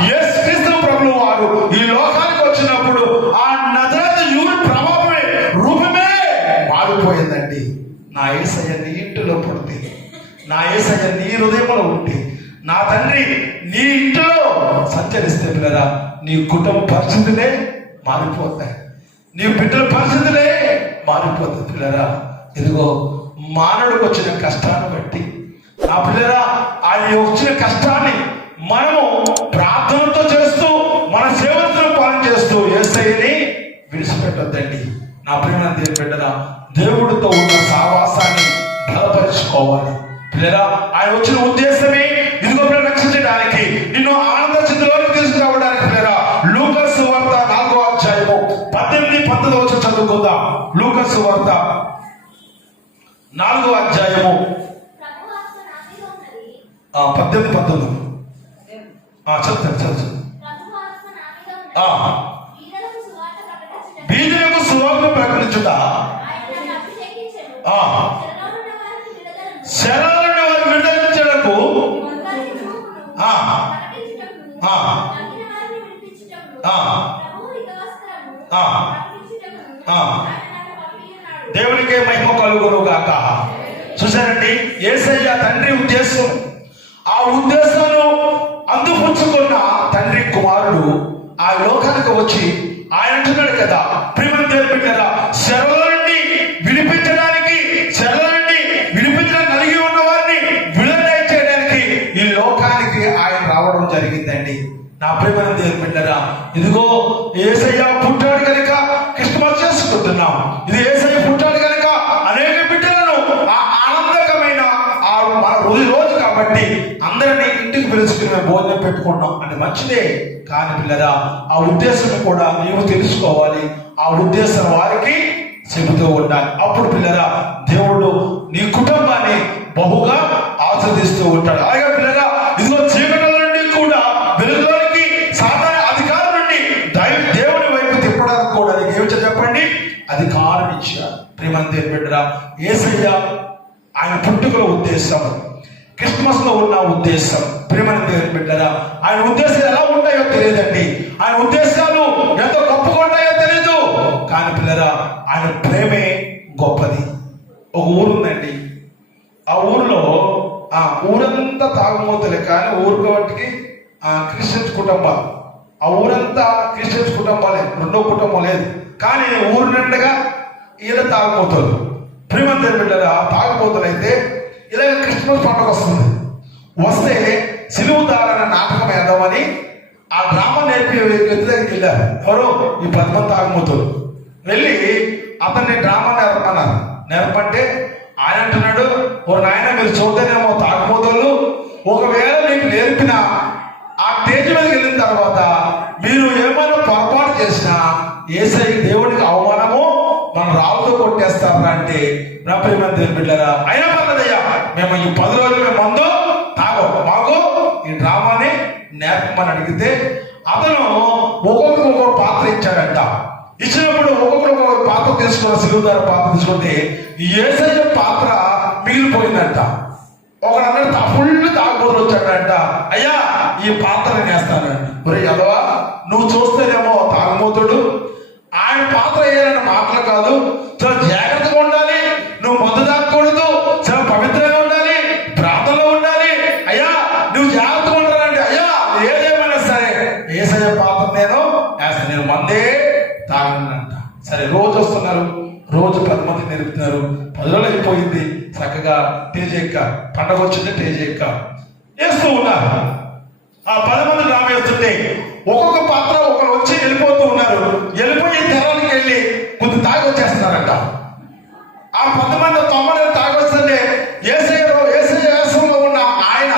యేసుక్రీస్తు ప్రభువు వారు ఈ లోకానికి వచ్చినప్పుడు ఆ నజరేతు ప్రభావమే రూపమే మారిపోయిందండి. నా యేసయ్య నీ ఇంటిలో పుడితే, నా యేసయ్య నీ హృదయంలో ఉంటే, నా తండ్రి నీ ఇంట్లో సంచరిస్తే పిల్లరా నీ కుటుంబ పరిస్థితులే మారిపోతాయి, నీ బిడ్డల పరిస్థితులే మారిపోతాయి. పిల్లరా, ఇదిగో మానవుడికి వచ్చిన కష్టాన్ని బట్టి నా పిల్లరా ఆయన వచ్చిన కష్టాన్ని మనము ప్రార్థనతో చేస్తూ విడిచిపెట్టొద్దండి. నా ప్రియమైన దేవుని బిడ్డరా, దేవుడితో ఉన్న సావాసాన్ని బలపరుచుకోవాలి. పిల్లరా, ఆయన వచ్చిన ఉద్దేశమే ఇదిగో రక్షించడానికి, నిన్ను ఆనంద స్థితిలోకి తీసుకురావడానికి. పిల్లరా, లూకా సువార్త 4వ అధ్యాయము 18-19 చదువుకుందాం. లూకా సువార్త 4వ అధ్యాయము 18-19 చదువు. బీదలకు సువార్త ప్రకటించుట, శరణుల వారిని విడుదలించడకు, దేవునికే మహిమ కలుగును గాక. చూసారండి, యేసయ్య తండ్రి ఉద్దేశం, ఆ ఉద్దేశాన్ని అందిపుచ్చుకున్న తండ్రి కుమారుడు ఆ లోకానికి వచ్చి ఆయన అంటున్నాడు కదా, ప్రియమైన దేవుని బిడ్డలారా, శరల నుండి విడిపించడానికి, శరల నుండి విడిపించడానికి కలిగి ఉన్న వారిని విడుదల చేయడానికి ఈ లోకానికి ఆయన రావడం జరిగిందండి. నా ప్రియమైన దేవుని బిడ్డలారా, ఇదిగో యేసయ్య పుట్టాడు కనుక క్రిస్మస్ చేసుకుంటున్నాం. ఇది యేసయ్య పుట్టాడు కనుక అనేక బిడ్డలను ఆ ఆనందకమైన మన రోజు కాబట్టి అందరినీ ఇంటికి పిలుచుకుని మేము భోజనం పెట్టుకుంటాం అంటే మంచిదే. కానీ పిల్లరా, ఆ ఉద్దేశం కూడా నీవు తెలుసుకోవాలి, ఆ ఉద్దేశం వారికి చెబుతూ ఉండాలి. అప్పుడు పిల్లరా, దేవుడు నీ కుటుంబాన్ని బహుగా ఆస్వాదిస్తూ ఉంటాడు. అలాగే పిల్లరా, ఇదిగో చీకటి నుండి కూడా వెలుగులోనికి, సాధారణ అధికారం నుండి దేవుని వైపు తిప్పడానికి కూడా నీకు ఏమిటో చెప్పండి, అధికారం ఇచ్చారు. ప్రియమైన దేవుని బిడ్డరా, యేసయ్య ఆయన పుట్టుకల ఉద్దేశం, క్రిస్మస్ లో ఉన్న ఉద్దేశం, ప్రియమైన దేవుని బిడ్డరా, ఆయన ఉద్దేశాలు ఎలా ఉంటాయో తెలియదండి. ఆయన ఉద్దేశాలు ఎంతో గొప్పగా ఉంటాయో తెలియదు. కానీ పిల్లరా, ఆయన ప్రేమే గొప్పది. ఒక ఊరుందండి, ఆ ఊరిలో ఆ ఊరంతా తాగుమూతలే. కానీ ఊరు కాబట్టికి క్రిస్టియన్స్ కుటుంబాలు, ఆ ఊరంతా క్రిస్టియన్స్ కుటుంబాలే, రెండో కుటుంబం లేదు. కానీ ఊరు నిండగా ఈయన తాగుమూతలు. ప్రియమైన దేవుని బిడ్డరా, తాగుమూతలు అయితే ఇలాగ క్రిస్మస్ పండుగ వస్తే సిలువ దారణ నాటకం వేద్దామని ఆ డ్రామా నేర్పే వ్యక్తి దగ్గరికి వెళ్ళారు. ఎవరు? ఈ 10 మంది తాగుమూతలు వెళ్ళి అతన్ని డ్రామా నేర్పన్నారు. నేర్పంటే ఆయన అంటున్నాడు, ఓ నాయన మీరు చూద్దానేమో తాగుమూతలు, ఒకవేళ మీకు నేర్పిన ఆ స్టేజ్ మీదకి వెళ్ళిన తర్వాత మీరు ఏమైనా పొరపాటు చేసినా యేసయ్య దేవుడికి అవమానము, మనం రాళ్ళతో కొట్టేస్తారా అంటే, నా ప్రియమైన దేవుని బిడ్డలారా, అయినా పర్లేదయ్యా, మేము ఈ 10 రోజుల మందు తాగో, మాకు ఈ డ్రామాని నేర్పమని అడిగితే అతను ఒక్కొక్కరు పాత్ర ఇచ్చాడంట. ఇచ్చినప్పుడు ఒక్కొక్కరు పాత్ర తీసుకున్న, సిలువదార పాత్ర తీసుకుంటే యేసయ్య పాత్ర మిగిలిపోయిందంట. ఒకడు అన్నాడు, ఫుల్ తాగుబోతులు వచ్చాడంట, అయ్యా ఈ పాత్ర నేను వేస్తానండి. ఒరే ఎదవా, నువ్వు చూస్తేనేమో తాగుబోతుడు, ఆయన పాత్ర వేయాలన్న మాటలు కాదు, చాలా జాగ్రత్తగా ఉండాలి, నువ్వు మందు తాగకూడదు, చాలా పవిత్రంగా ఉండాలి, ప్రార్థనలో ఉండాలి, అయ్యా నువ్వు జాగ్రత్తగా ఉండాలంటే, అయ్యా ఏదేమైనా సరే యేసయ్య పాత్ర నేను వేస్తాను, నేను మందే తాగనంట. సరే, రోజు వస్తున్నారు, రోజు 10 మంది నేర్పుతున్నారు. 10 రోజులు అయిపోయింది, చక్కగా టేజ్ ఎక్క, పండగ వచ్చింది, టేజ్ ఎక్క వేస్తూ ఉన్నారు. ఆ 10 మంది డ్రామా వేస్తుంటే ఒక్కొక్క పాత్ర ఒకరు వచ్చి వెళ్ళిపోతూ ఉన్నారు. వెళ్ళిపోయి తెరానికి వెళ్ళి కొంచెం తాగి వచ్చేస్తున్నారంట. ఆ 10 మంది 9 తాగి వస్తుంటే యేసయ్యలో ఉన్న ఆయన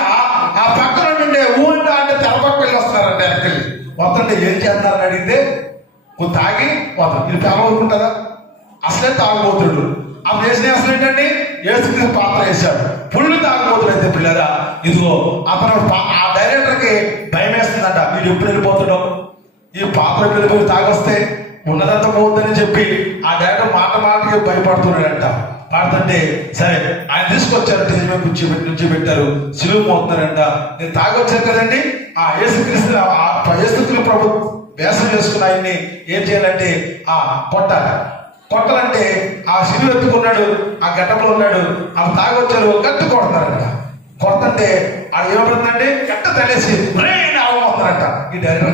ఆ పక్కన నుండి ఊరింటా అంటే తెర పక్క వెళ్ళి వస్తున్నారంట. వెనకెళ్ళి వస్తుంటే ఏం చేస్తున్నారని అడిగితే కొంచెం తాగి వస్తాం. ఇది పేర ఊరుకుంటారా? అసలే తాగుబోతుడు. ఆ వేసిన అసలు ఏంటండి, యేసుక్రీస్తు పాత్ర వేశాడు. పుళ్ళు తాగుబోతుడు అయితే పిల్లరా, ఇదిగో అతను ఆ డైరెక్టర్కి భయం వేస్తుందంట, వీడు ఎప్పుడు వెళ్ళిపోతాడో, ఈ పాత్ర వెళ్ళిపోయి తాగొస్తే ఉన్నదంతా పోతుందని చెప్పి ఆ డైరెక్టర్ మాటకి భయపడుతున్నాడంట. పాడుతుంటే సరే ఆయన తీసుకొచ్చారు, స్టేజ్ మీద కూర్చోబెట్టారు, సిలువ మోతున్నారంట. నేను తాగొచ్చాను కదండి, ఆ యేసుక్రీస్తు ప్రభు వేషం చేసుకున్న ఆయన్ని ఏం చేయాలంటే కొట్టాలంటే ఆ సిలువ ఎత్తుకున్నాడు, ఆ గడ్డలో ఉన్నాడు, అవి తాగొచ్చారు, గట్టి కొడతారంట. కొడుతుంటే అది ఏమవుతుందంటే గట్ట తలేసి అవమవుతారంట. ఈ డైరెక్టర్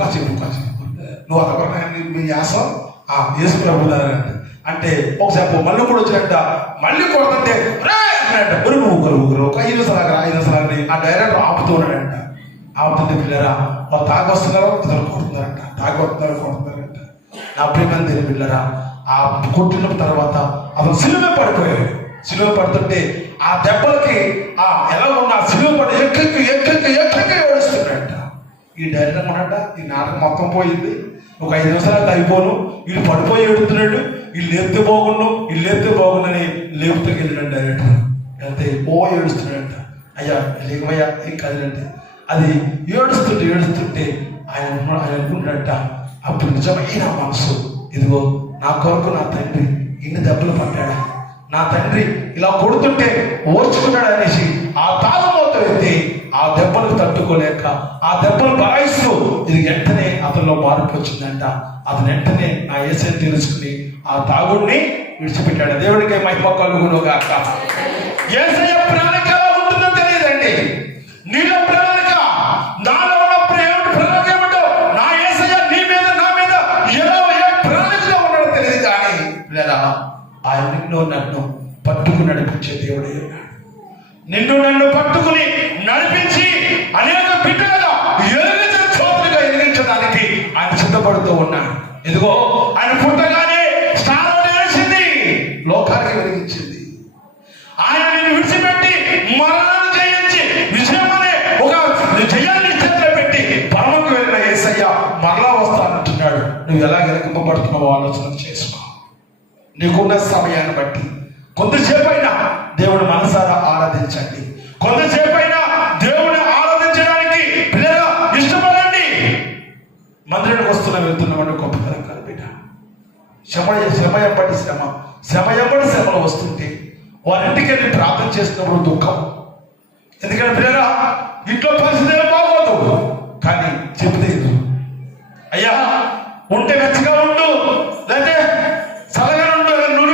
కాసేపు నువ్వు అక్కడ మీ యాసం యేసు ప్రభుదారంట అంటే ఒకసారి మళ్ళీ కూడా వచ్చినట్ట, మళ్ళీ కొడుతుంటే అన్నాడంట, ఊరు ఒక 5 సార్లు ఆ డైరెక్టర్ ఆపుతూ ఉన్నాడంట. ఆపుతుంది పిల్లరా, వాళ్ళు తాగొస్తున్నారు, ఇతరులు కొడుతున్నారంట, తాగొస్తున్నారంట. నా ప్రియమైన దేవుని బిడ్డలారా, ఆ కొట్టిన తర్వాత అతను సిలువ పడిపోయాడు. సిలువ పడుతుంటే ఆ దెబ్బలకి ఎలా ఉన్న సిలువ పడి ఎక్కడికి ఏడుస్తున్నాడట. ఈ డైరెక్టర్ ఉన్నట ఈ నాటకం మొత్తం పోయింది, ఒక 5 నిమిషాలు అయిపోను, వీళ్ళు పడిపోయి ఏడుతున్నాడు, వీళ్ళు లేపితే బాగుండని లేపుతూకి వెళ్ళినాడు డైరెక్టర్. వెళ్తే ఏడుస్తున్నాడంట. అయ్యా లేకవయ్యా ఏం కాదంటే అది ఏడుస్తుంటే ఆయన అనుకుంటున్నట్ట, అప్పుడు నిజమైన మనసు, ఇదిగో నా కొరకు నా తండ్రి ఇన్ని దెబ్బలు పడ్డాడా, నా తండ్రి ఇలా కొడుతుంటే ఓర్చుకున్నాడు అనేసి ఆ తాళమోతో ఎత్తి ఆ దెబ్బలు తట్టుకోలేక ఆ దెబ్బలు బరాయిస్తూ ఇది వెంటనే అతనిలో మార్పు వచ్చిందంట. అతను వెంటనే ఆ యేసయ్యను తెలుసుకుని ఆ తాగుడిని విడిచిపెట్టాడు. దేవుడికి మహిమ కలుగునుగాక. యేసయ్య ప్రణాళిక ఎలా ఉంటుందో తెలియదండి. నీలో ప్రణాళిక, నాలో ఉన్న ప్రణాళిక ఏమిటో, నా యేసయ్య నీ మీద నా మీద ఏ ప్రణాళికలో ఉన్నాడో తెలియదు. కానీ లేదా ఆయన నన్ను పట్టుకుని నడిపించే దేవుడే ఉన్నాడు. నిన్ను నన్ను పట్టుకుని నడిపించి అనేక బిడ్డలుగా ఎదిరించడానికి ఆయన సిద్ధపడుతూ ఉన్నాడు. ఇదిగో ఆయన పుట్టగానే స్నానం చేసింది, లోకానికి వెలిగించింది. ఆయన నిన్ను విడిచిపెట్టి మరణాన్ని జయించి విజయమనే ఒక జయాన్ని చేతిలో పెట్టి పరమకు వెళ్ళిన యేసయ్య మరలా వస్తానంటున్నాడు. నువ్వు ఎలా వెనకబడుతున్నావో ఆలోచన చేసుకో. నీకున్న సమయాన్ని బట్టి కొంతసేపు అయినా దేవుడు మనసారా ఆరాధించండి. కొంతసేపు అయినా దేవుని ఆరాధించడానికి పిల్లగా ఇష్టపడండి. మందిరానికి వెళ్తున్నామని గొప్పతనం కాదు బిడ్డ. శ్రమ ఎంబడి శ్రమలు వస్తుంటే వారింటికి వెళ్ళి ప్రార్థన చేసినప్పుడు దుఃఖం. ఎందుకంటే పిల్లరా ఇంట్లో పరిస్థితి బాగోదు, కానీ చెబితే అయ్యా ఉంటే వెచ్చగా ఉండు, లేకపోతే చల్లగా ఉండు, నువ్వు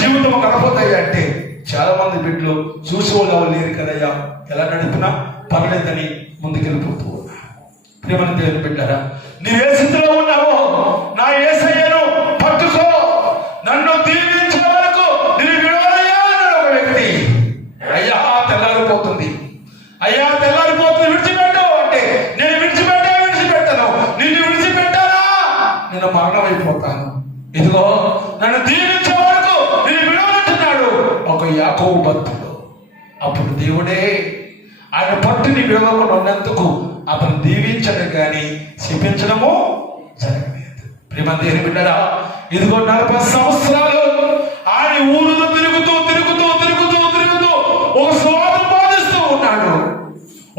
జీవితం గడపోతాయి అంటే చాలా మంది బిడ్డలు చూసి వాళ్ళు లేరు కదయ్యా, ఎలా నడిపినా పర్లేదని ముందుకెళ్ళిపోతూ ఉన్నా. ప్రేమను దేవుని బిడ్డారా, నీవే స్థితిలో ఉన్నావో నా యేసయ్యను పట్టుకో, నన్ను దీవించిన వరకు నేను విడవలయ్యా అన్నాడు ఒక వ్యక్తి. అయ్యా తెల్లారిపోతుంది విడిచిపెట్టు అంటే నేను విడిచిపెట్టను, నిన్ను విడిచిపెట్టాలా నేను మరణం అయిపోతాను. ఇదిగో నన్ను దీవించే వరకు నేను విడవనంటున్నాడు ఒక యాకోబు భక్తుడు. అప్పుడు దేవుడే ఆయన పట్టుని విడవకుండా ఉన్నందుకు అతను దీవించడం కానీ శపించడము జరగలేదు. ప్రేమ దేవుని బిడ్డరా, ఇదిగో 40 సంవత్సరాలు ఆయన ఊరులో తిరుగుతూ ఒక సువార్త బోధిస్తూ ఉన్నాడు.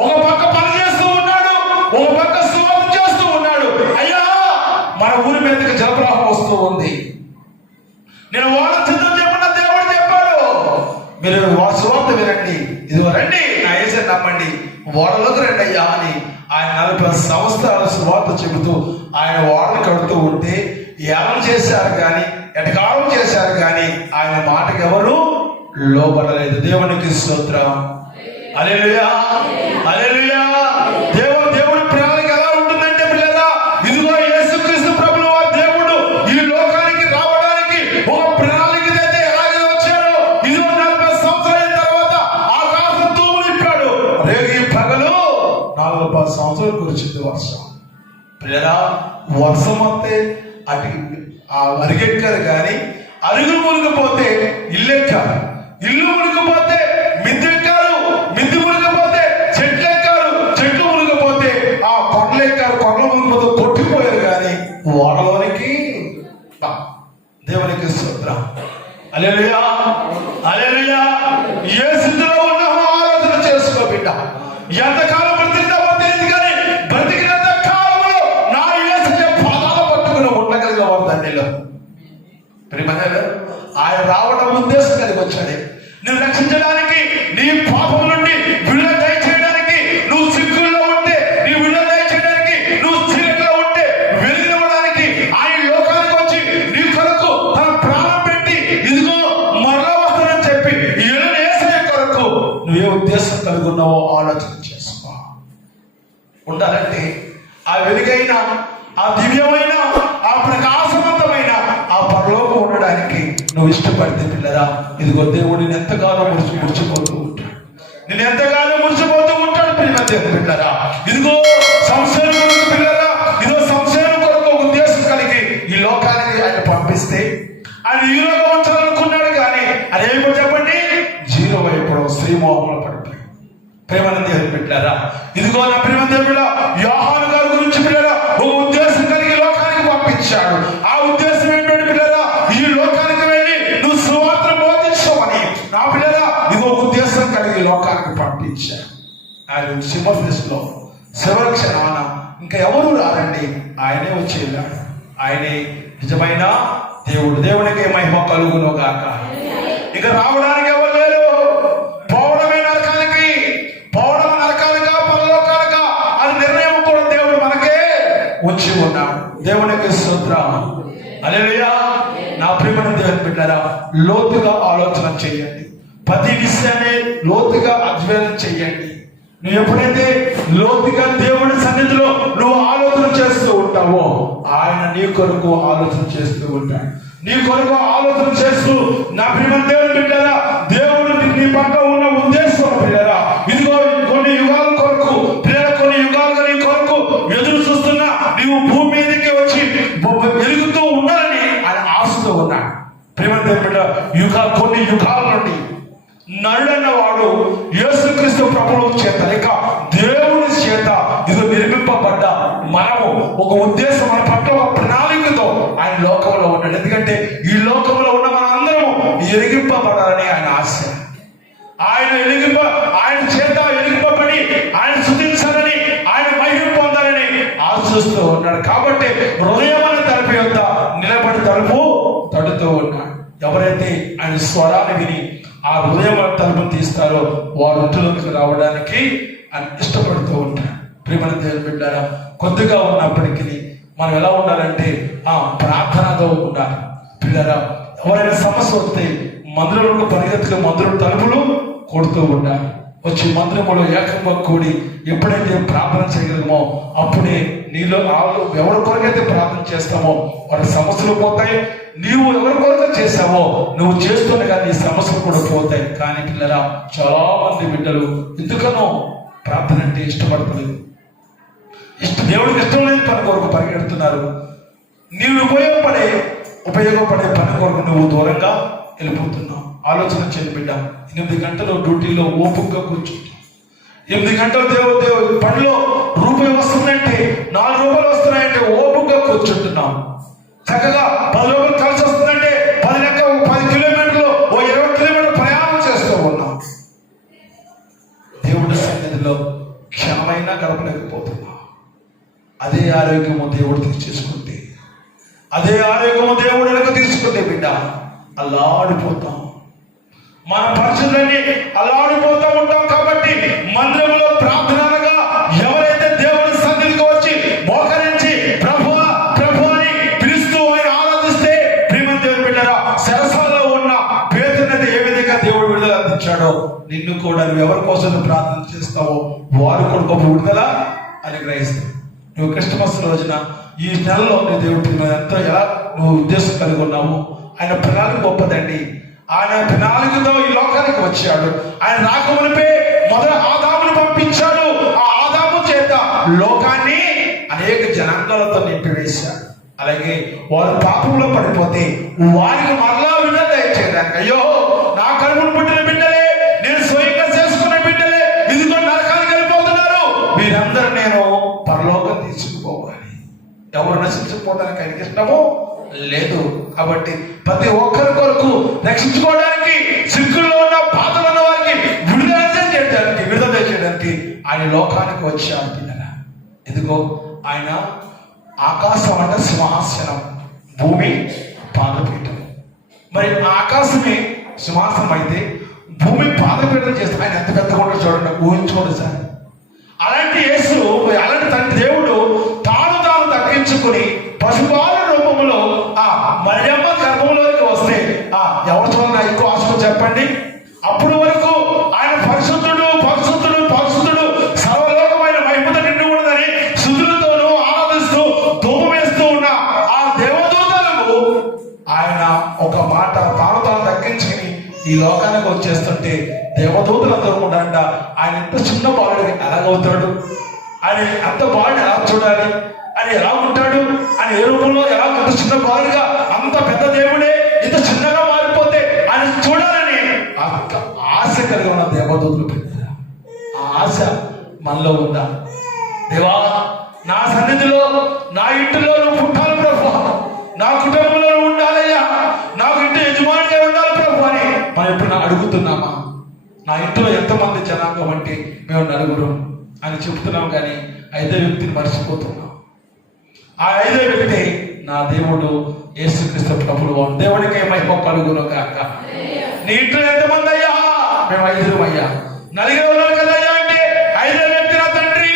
ఒక పక్క పని చేస్తూ ఉన్నాడు, ఒక పక్క సువార్త చేస్తూ ఉన్నాడు. అయ్యా మన ఊరి మీదకి జలప్రవాహం వస్తూ ఉంది, నేను వాళ్ళ చిత్రం చెప్పిన దేవుడు చెప్పాడు, మీరు సువార్త వినండి, ఇదిగో రండి నా యేసయ్యను నమ్మండి, ఓడలోకి రండి అయ్యా అని ఆయన 40 సంవత్సరాల సువార్త చెబుతూ ఆయన ఓడలు కడుతూ ఉంటే యానం చేశారు కానీ ఎటకారం చేశారు కానీ ఆయన మాటకి ఎవరు లోబడలేదు. దేవునికి స్తోత్రం. హల్లెలూయా, హల్లెలూయా. దేవుడి ప్రణాళిక ఎలా ఉంటుందంటే పిల్లలా, ఇదిగో యేసుక్రీస్తు ప్రభువు వారి దేవుడు ఈ లోకానికి రావడానికి ఒక ప్రణాళిక అయితే ఎలాగే వచ్చాడో, ఇదిగో 40 సంవత్సరాల తర్వాత ఆకాశం తూములిప్పాడు, రేగి పగలు 40 సంవత్సరాలు కురిచింది వర్షం. పిల్లలా వర్షం వస్తే అటు అరిగెక్కారు కానీ అరుగులు మునిగిపోతే ఇల్లెక్కారు, ఇల్లు మునిగిపోతే మిద్దెక్కారు, మిద్ది మునిగిపోతే చెట్లు ఎక్కారు, చెట్లు మునిగిపోతే ఆ కొండలు ఎక్కారు, కొండలు మునిగిపోతే కొట్టిపోయారు కానీ ఓడలోనికి. దేవునికి స్తోత్రం. హల్లెలూయా, హల్లెలూయా. ఏ స్థితిలో ఉన్నామో ఆలోచన చేసుకో బిడ్డ. ఎంతకాలం బ్రతికినామో తెలియదు కానీ బ్రతికినంత కాలంలో నా యేసయ్య పాదాలు పట్టుకుని ఉండగలిగేవారు తండ్రిలో. ఆయన రావడం ఉద్దేశం కలిగి వచ్చాడే, నువ్వు రక్షించడానికి, నీ పాపం నుండి విడుదల దయచేయడానికి, నువ్వు సిగ్గుల్లో ఉంటే నీ విడుదల దయచేయడానికి, నువ్వు చీకట్లో ఉంటే వెలుగునివ్వడానికి ఆయన లోకానికి వచ్చి నీ కొరకు తన ప్రాణం పెట్టి ఇదిగో మరలా వస్తానని చెప్పి యేసయ్య కొరకు నువ్వే ఉద్దేశం కలిగి ఉన్నావో ఆలోచన చేసుకో. ఉండాలంటే ఆ వెలుగైన, ఆ దివ్యమైన, ఆ ప్రకాశవంతమైన ఆ పరలోకం ఉండడానికి నువ్వు ఇష్టపడితే పిల్లరా, ఇదిగో దేవుడు నేను ఎంతగానో మురిచిపోతూ ఉంటాడు, నేను ఎంతగానో మురిచిపోతూ ఉంటాడు. పిల్లరా ఇదిగో సంశయం కొరకు పిల్లరా, ఇదిగో సంశయం కొరకు ఉద్దేశం కలిగి ఈ లోకాన్ని వచ్చాడు. ఆ ఉద్దేశం ఏంటంటే పిల్లరా, ఈ లోకానికి వెళ్ళి నువ్వు సువార్త బోధించమని నా పిల్లరా ఇది ఒక ఉద్దేశం కలిగి లోకానికి పంపించాడు. ఆయన సింహఫిస్లో శివరక్షణ ఇంకా ఎవరు రారండి, ఆయనే వచ్చి వెళ్ళాడు. ఆయనే నిజమైన దేవుడు. దేవునికి మహిమ కలుగును గాక. ఇక రావడానికి ఎవరు లేరు. పోవడమే నరకానికి, పోవడం నరకాలుగా పరలోకాలుగా అది నిర్ణయం కూడా దేవుడు మనకే ఉంచి ఉన్నాడు. దేవునికి స్తోత్రం. హల్లెలూయా. నా ప్రియమైన దేవుని బిడ్డలారా, లోతుగా ఆలోచన చేయండి. ప్రతి విషయాన్ని లోతుగా అధ్యయనం చేయండి. నువ్వు ఎప్పుడైతే లోతుగా దేవుడి సన్నిధిలో నువ్వు ఆలోచన చేస్తూ ఉంటావో ఆయన నీ కొరకు ఆలోచన చేస్తూ ఉంటాడు. నీ కొరకు ఆలోచన చేస్తూ నా ప్రియమైన దేవుని బిడ్డలారా, దేవుడు నీ పట్ల ఉన్న ఉద్దేశం పిల్లరా, ఇదిగో కొన్ని యుగాల కొరకు పిల్లల కొన్ని యుగాలుగా నీ కొరకు ఎదురు చూస్తున్నా నీవు భూమి మీదకి వచ్చి వెలుగుతూ ఉండాలని ఆయన ఆశతో ఉన్నాడు. ప్రియమైన దేవుని బిడ్డ, కొన్ని యుగాల నుండి నరుడన్న వాడు యేసుక్రీస్తు ప్రభువు చేత లేక దేవుని చేత ఇది నిర్మింపబడ్డ మనము ఒక ఉద్దేశం, మన పట్ల ఒక ప్రణాళికతో ఆయన లోకంలో ఉన్నాడు. ఎందుకంటే ఈ లోకంలో ఉన్న మన అందరము ఎరిగింపబడాలని ఆయన ఆశ. ఆయన చేత ఎరిగింపబడి ఆయన స్తుతించాలని, ఆయన మహిమ పొందాలని ఆశిస్తూ ఉన్నాడు. కాబట్టి హృదయం అనే తలుపు యొద్ద నిలబడి తలుపు తడుతూ ఉన్నాడు. ఎవరైతే ఆయన స్వరాన్ని విని ఆ హృదయం తలుపు తీస్తారో వారు ఇంటిలోకి రావడానికి ఆయన ఇష్టపడుతూ ఉంటారు. ప్రియమైన దేవుని బిడ్డలారా, కొద్దిగా ఉన్నప్పటికీ మనం ఎలా ఉండాలంటే ప్రార్థనతో ఉండాలి. పిల్లరా, ఎవరైనా సమస్య వస్తే మందిరంలో పరిగెత్తుకు మందిరం తలుపులు కొడుతూ ఉండాలి. వచ్చి మందిరంలో ఏకంగా కూడి ఎప్పుడైతే ప్రార్థన చేయగలమో అప్పుడే నీలో ఎవరి కొరకైతే ప్రార్థన చేస్తామో వారి సమస్యలు పోతాయి. నీవు ఎవరి కొరకు చేసావో నువ్వు చేస్తుండగా నీ సమస్యలు కూడా పోతాయి. కానీ పిల్లరా, చాలా మంది బిడ్డలు ఎందుకనో ప్రార్థన అంటే ఇష్టపడతలేదు. దేవుడికి ఇష్టం లేని పని కొరకు పరిగెడుతున్నారు. నీవు ఉపయోగపడే పని కొరకు నువ్వు దూరంగా వెళ్ళిపోతున్నావు. ఆలోచన చేయని బిడ్డ, 8 గంటలు డ్యూటీలో ఓపికగా కూర్చుంటావు. 8 గంటలు దేవుడు పనిలో రూపాయి వస్తుందంటే 4 రూపాయలు వస్తున్నాయంటే ఓపికగా కూర్చుంటున్నావు. చక్కగా 10 రూపాయలు కలిసి వస్తుందంటే 10 కిలోమీటర్లు 20 కిలోమీటర్లు ప్రయాణం చేస్తూ ఉన్నాం. దేవుడి సన్నిధిలో క్షణమైనా గడపలేకపోతున్నాం. అదే ఆరోగ్యము దేవుడు తీర్చేసుకుంటే, అదే ఆరోగ్యము దేవుడు వెనక తీసుకుంటే బిడ్డ అల్లాడిపోతాం. మన పరిస్థితులన్నీ అల్లాడిపోతూ ఉంటాం. కాబట్టి మందిరంలో ప్రార్థనగా ఎవరైతే దేవుడి సన్నిధికి వచ్చి మోకరించి ప్రభువా ప్రభు అని పిలుస్తూ ఆయన ఆరాధిస్తే, ప్రియమైన దేవుని బిడ్డలారా, సరసాలలో ఉన్న పేతురునైతే ఏ విధంగా దేవుడు విడుదల అందించాడో నిన్ను కూడా నువ్వు ఎవరి కోసం ప్రార్థన చేస్తావో వారు కూడా గొప్ప విడుదల అనుగ్రహిస్తావు. నువ్వు క్రిస్మస్ రోజున ఈ నెలలో నీ దేవుడి ఎంతో ఎలా నువ్వు ఉద్దేశం కలిగి ఉన్నావు. ఆయన ప్రణాళిక గొప్పదండి. ఆయన ప్రణాళికతో ఈ లోకానికి వచ్చాడు. ఆయన రాకమునిపే మొదట ఆదామును పంపించాడు. ఆ ఆదాము చేత లోకాన్ని అనేక జనాంగాలతో నింపివేశాడు. అలాగే వారు పాపంలో పడిపోతే వారికి మరలా విడుదల చేయడానికి, అయ్యో నా కడుపును పుట్టిన బిడ్డలే, నేను స్వయంగా చేసుకున్న బిడ్డలే ఇదిగో నరకానికి వెళ్ళిపోతున్నారు, వీరందరూ నేను పరలోకం తీసుకుపోవాలి. ఎవరు నశించుకోవడానికి ఆయనకి ఇష్టమో లేదు. కాబట్టి ప్రతి ఒక్కరి కొరకు రక్షించుకోవడానికి, సిక్కుల్లో ఉన్న బాధలు ఉన్న వారికి విడుదల చేయడానికి ఆయన లోకానికి వచ్చాడు. పిల్లల ఇదిగో ఆయన ఆకాశం అంటే సింహాసనం, భూమి పాదపీఠం. మరి ఆకాశమే సింహాసనం అయితే భూమి పాదపీఠం చేస్తే ఆయన ఎంత పెద్దగా ఉంటాడు చూడండి, ఊహించుకోండి సార్. అలాంటి యేసు, అలాంటి తండ్రి దేవుడు తాను తగ్గించుకుని పశుపాల రూపంలో మరియమ్మ గర్భంలోకి వస్తే ఎవరు చూడాలి ఎక్కువ ఆశ చెప్పండి. అప్పుడు వరకు ఆయన పరిశుద్ధుడు పరిశుద్ధుడు పరిశుద్ధుడు సర్వలోకమైన మహిమతో నిండి ఉన్నదని శుద్ధులతోనూ ఆరాధిస్తూ ధూపం వేస్తూ ఉన్న ఆ దేవదూతలకు ఆయన ఒక మాట తాను తగ్గించుకుని ఈ లోకానికి వచ్చేస్తుంటే దేవదూతలందరూ కూడా ఆయన ఎంత చిన్న బాలుడికి ఎలాగవుతాడు, ఆయన అంత బాలుని ఎలా చూడాలి, ఆయన ఎలా ఉంటాడు, ఆయన ఏ రూపంలో ఎలా అంత చిన్న బాలుగా అంత పెద్ద దేవుడే ఇంత చిన్నగా మారిపోతే ఆయన చూడాలని అంత ఆశ కలిగి ఉన్న దేవదూతలు పెట్టారు. ఆ ఆశ మనలో ఉందా? దేవా, నా సన్నిధిలో నా ఇంటిలో నువ్వు పుట్టాలి ప్రభు, నా కుటుంబంలో ఉండాలయ్యా, నాకు ఇంటి యజమానిగా ఉండాలి ప్రభు అని మనం ఎప్పుడు అడుగుతున్నామా? నా ఇంట్లో ఎంతమంది జనాంగం అంటే మేము నలుగురు అని చెప్తున్నాం, కానీ ఐదో వ్యక్తిని మర్చిపోతున్నాం. ఆ ఐదో వ్యక్తి నా దేవుడు యేసుక్రీస్తు ప్రభువు. దేవుడికి మహిమ కలుగును గాక. నీ ఇంట్లో ఎంతమంది అయ్యా? మేము 5 అయ్యా. నలుగురు ఉన్నారు కదా అయ్యా అంటే ఐదో వ్యక్తి నా తండ్రి,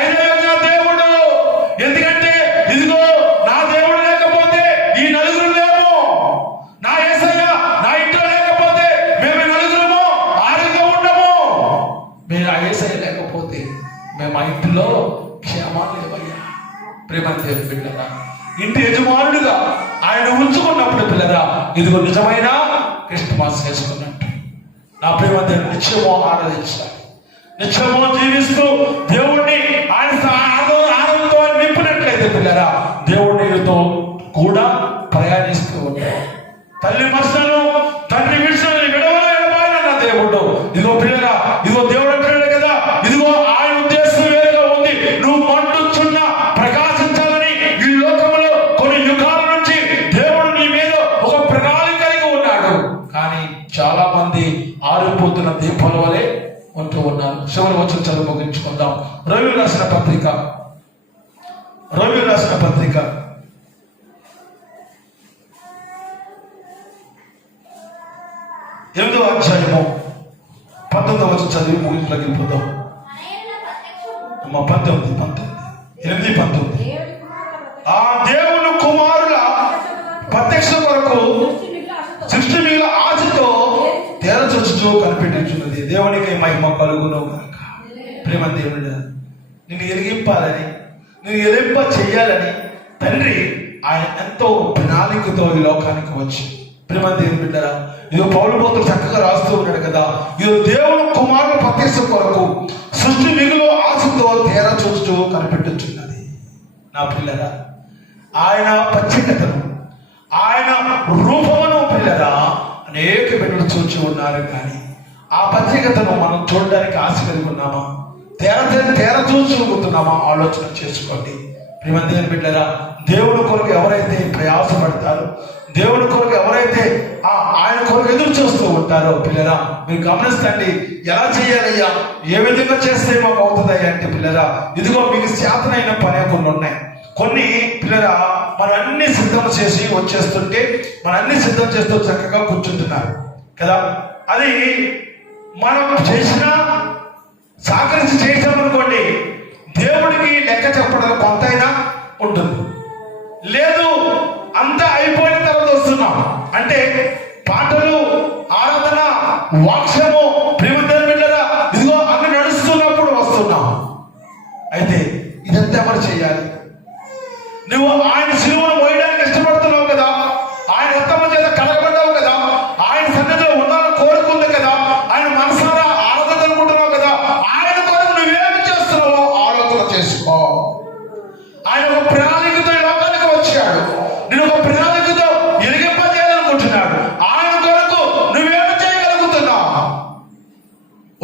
ఐదో వ్యక్తి నా దేవుడు. ఎందుకంటే ఇదిగో నా దేవుడు లేకపోతే ఈ నలుగురు లేము. నా యేసయ్య నా ఇంట్లో లేకపోతే మేము నలుగురము ఆరోగ్యంగా ఉండము. మీరు ఆ యేసయ్య లేకపోతే మేము ఆ ఇంటిలో క్షేమాలు లేవయ్యా. ప్రేమ దేవుని బిడ్డరా, ఇంటి యజమానుడిగా ఆయన ఉంచుకున్నప్పుడు పిల్లరా, ఇదిగో నిజమైన క్రిస్మస్ చేసుకున్నట్టు. నా ప్రేమ దేవుని నిత్యమో ఆరాధించాలి, నిత్యమో జీవిస్తూ దేవుణ్ణి ఆయన ఆనందంతో నింపినట్లయితే పిల్లరా, దేవుడితో కూడా ప్రయాణిస్తూ ఉంటాడు. తల్లి మనుషులను తండ్రి విషయాన్ని విడవలేన దేవుడు. ఇదిగో పిల్లరా, ఇదిగో దేవుడు అంటాడు కదా, ఇదిగో ఆయన ఉద్దేశం వేరుగా ఉంది. నువ్వు మండుచున్న ప్రకాశించాలని ఈ లోకంలో కొన్ని యుగాల నుంచి దేవుడు నీ మీద ఒక ప్రణాళిక కలిగి ఉన్నాడు. కానీ చాలా మంది ఆరిపోతున్న దీపాల వలె ఉంటూ ఉన్నారు. చివరి వచ్చిన చదువు ముగించుకుందాం. రవి రాసిన పత్రిక 8వ అధ్యాయము 19వ వచనం చదివి ముగింపులోకి వెళ్ళిపోదాం. 8:19 ఆ దేవుని కుమారుల ప్రత్యక్ష కొరకు సృష్టి మిగిలిన ఆశతో తేరచొచ్చుచూ కనిపెట్టుచున్నది. దేవునికి మహిమ కలుగును గాక. ప్రేమ దేవుడు నిన్ను ఎరిగింపాలని, నిన్ను ఎరింప చెయ్యాలని తండ్రి ఆయన ఎంతో ప్రణాళికతో ఈ లోకానికి వచ్చి, ప్రేమ దేవుని బిడ్డరా, ఇదో పౌలు పోతులు చక్కగా రాస్తూ ఉన్నాడు కదా, ఇదో దేవుడు కుమారుల ప్రత్యక్ష కొరకు సృష్టి మిగులు ఆశతో తేరచొచ్చుచూ కనిపెట్టుచున్నది. నా పిల్లరా, ఆయన ప్రత్యేకతను, ఆయన రూపమును పిల్లరా అనేక బిడ్డలు చూచి ఉన్నారు. కానీ ఆ ప్రత్యేకతను మనం చూడడానికి ఆశ కలిగి ఉన్నామా? తేర చూసుకుంటున్నామా? ఆలోచన చేసుకోండి. ప్రియమైన బిడ్డరా, దేవుడి కొరకు ఎవరైతే ప్రయాసపడతారో, దేవుడి కొరకు ఎవరైతే ఆయన కొరకు ఎదురు చూస్తూ ఉంటారో పిల్లరా, మీరు గమనిస్తండి. ఎలా చేయాలయ్యా, ఏ విధంగా చేస్తే మాకు అవుతుందయ్యా అంటే పిల్లరా, ఇదిగో మీకు శాతనైన పనే కొన్ని ఉన్నాయి. కొన్ని పిల్లరా మన అన్ని సిద్ధం చేసి వచ్చేస్తుంటే, మన అన్ని సిద్ధం చేస్తూ చక్కగా కూర్చుంటున్నారు కదా. అది మనం చేసిన సహకరించి చేసామనుకోండి, దేవుడికి లెక్క చెప్పడం కొంతైనా ఉంటుంది. లేదు అంతా అయిపోయిన తర్వాత వస్తున్నాం అంటే పాటలు, ఆరాధన, వాక్యము, ప్రేమదేవుని బిడ్డరా, ఇదిగో అన్ని నడుస్తున్నప్పుడు వస్తున్నాం. అయితే ఇదంతా ఎవరు చేయాలి? నువ్వు ఆయన సిలువను మోయడానికి ఇష్టపడుతున్నావు కదా, ఆయన రక్తము చేత కడగబడ్డావు కదా, ఆయన సన్నిధిలో ఉండాలని కోరుకుంది కదా, ఆయన మనసారా ఆరాధన అనుకుంటున్నావు కదా, ఆయన కొరకు నువ్వేమి చేస్తున్నావో ఆలోచన చేసుకో. ఆయన ఒక ప్రణాళికతో ఈ లోకానికి వచ్చాడు, నేను ఒక ప్రణాళికతో ఎరిగింపజేయాలనుకుంటున్నాడు. ఆయన కొరకు నువ్వేమి చేయగలుగుతున్నావు?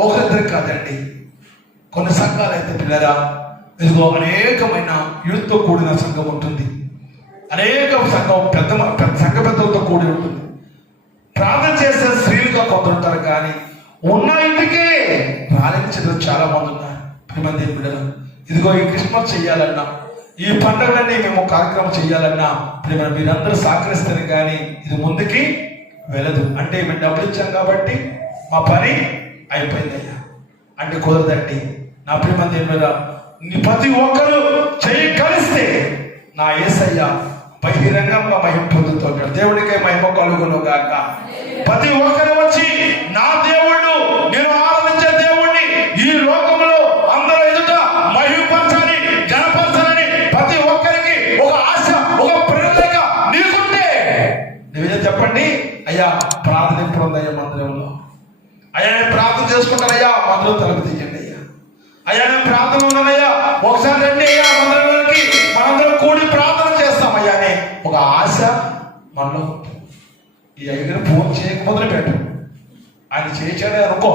ఒకరిద్దరు కాదండి, కొన్ని సంఘాలు అయితే పిల్లరా, ఇదిగో అనేకమైన యూత్తో కూడిన సంఘం ఉంటుంది, అనేక సంఘం పెద్ద సంఘ పెద్దలతో కూడి ఉంటుంది. ప్రార్థన చేసే స్త్రీలుగా కొందరు ఉంటారు, కానీ ఉన్న ఇంటికే రాలించడం చాలా మంది ఉన్నారు. ప్రియమైన బిడ్డలు, ఇదిగో ఈ క్రిస్మస్ చెయ్యాలన్నా, ఈ పండుగలన్నీ మేము కార్యక్రమం చేయాలన్నా ప్రియమైన మీరందరూ సహకరిస్తారు, కానీ ఇది ముందుకి వెళ్ళదు. అంటే మేము డబ్బులు ఇచ్చాం కాబట్టి మా పని అయిపోయిందయ్యా అంటే కుదరదండి. నా ప్రియమైన మీద ప్రతి ఒక్కరూ చెయ్యి కలిస్తే నా యేసయ్య బహిరంగంగా మహిమ పొందుతుంటాడు. దేవుడికే మహిమ కలుగును గాక. ప్రతి ఒక్కరు వచ్చి నా దేవుడు, నేను ఆరాధించే దేవుణ్ణి ఈ లోకంలో అందరూ ఎదుట మహిమపరచాలి, గణపరచాలని ప్రతి ఒక్కరికి ఒక ఆశ, ఒక ప్రేరణ నీకుంటే నువ్వేదో చెప్పండి, అయ్యా ప్రార్థన ఎప్పుడు ఉందయ్యా మందిరంలో, అయ్యా నేను ప్రార్థన చేసుకుంటానయ్యా మందిరం తలుపు తీయండి, అయ్యా నేను ప్రార్థన ఉన్నానయ్యా ఒకసారి రండి అయ్యా మందిరంలోకి, మనందరం కూడి ప్రార్థన చేస్తామయ్యా అనే ఒక ఆశ మనలో. ఈ అయ్యగారు ఫోన్ చేయక మొదలు పెట్టు, ఆయన చేశాడే అనుకో,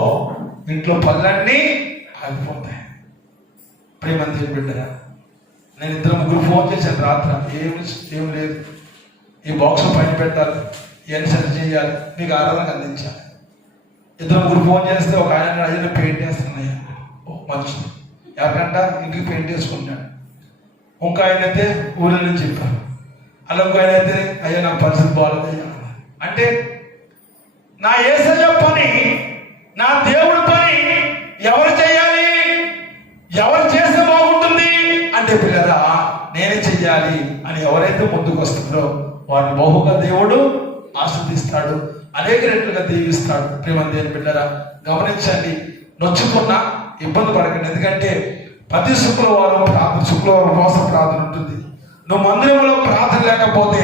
ఇంట్లో పనులన్నీ ఆగిపోతాయి. ప్రేమ బిడ్డరా, నేను 2-3 ఫోన్ చేశాను రాత్రి, ఏం లేదు, ఈ బాక్స్ పైన పెట్టాలి, ఇవన్నీ సరి చేయాలి, మీకు ఆరాధనకు అందించాలి. ఇద్దరు ముగ్గురు ఫోన్ చేస్తే ఒక ఆయన అయ్యా పెయింట్ వేస్తున్నాయి, మంచిది, ఎవరికంట ఇంటికి పెయింట్ వేసుకుంటాడు. ఇంకో ఆయన అయితే ఊళ్ళో నుంచి చెప్పారు, అలా ఇంకో ఆయన అయితే అయ్యా నాకు పరిస్థితి బాగాలేదు. అంటే నా యేసయ్య పని, నా దేవుడి పని ఎవరు చేయాలి? ఎవరు చేస్తే బాగుంటుంది అంటే పిల్లరా నేనే చెయ్యాలి అని ఎవరైతే ముందుకు వస్తుందో వారిని బహుగా దేవుడు ఆస్వాదిస్తాడు, అనేక రెట్లుగా దీవిస్తాడు. ప్రేమ దేని పిల్లరా గమనించండి, నొచ్చుకున్నా ఇబ్బంది పడకండి. ఎందుకంటే ప్రతి శుక్రవారం ఉపవాస ప్రార్థన ఉంటుంది. నువ్వు మందిరంలో ప్రార్థన లేకపోతే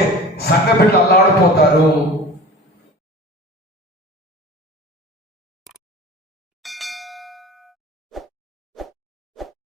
సంఘ బిడ్డలు అల్లాడిపోతారు.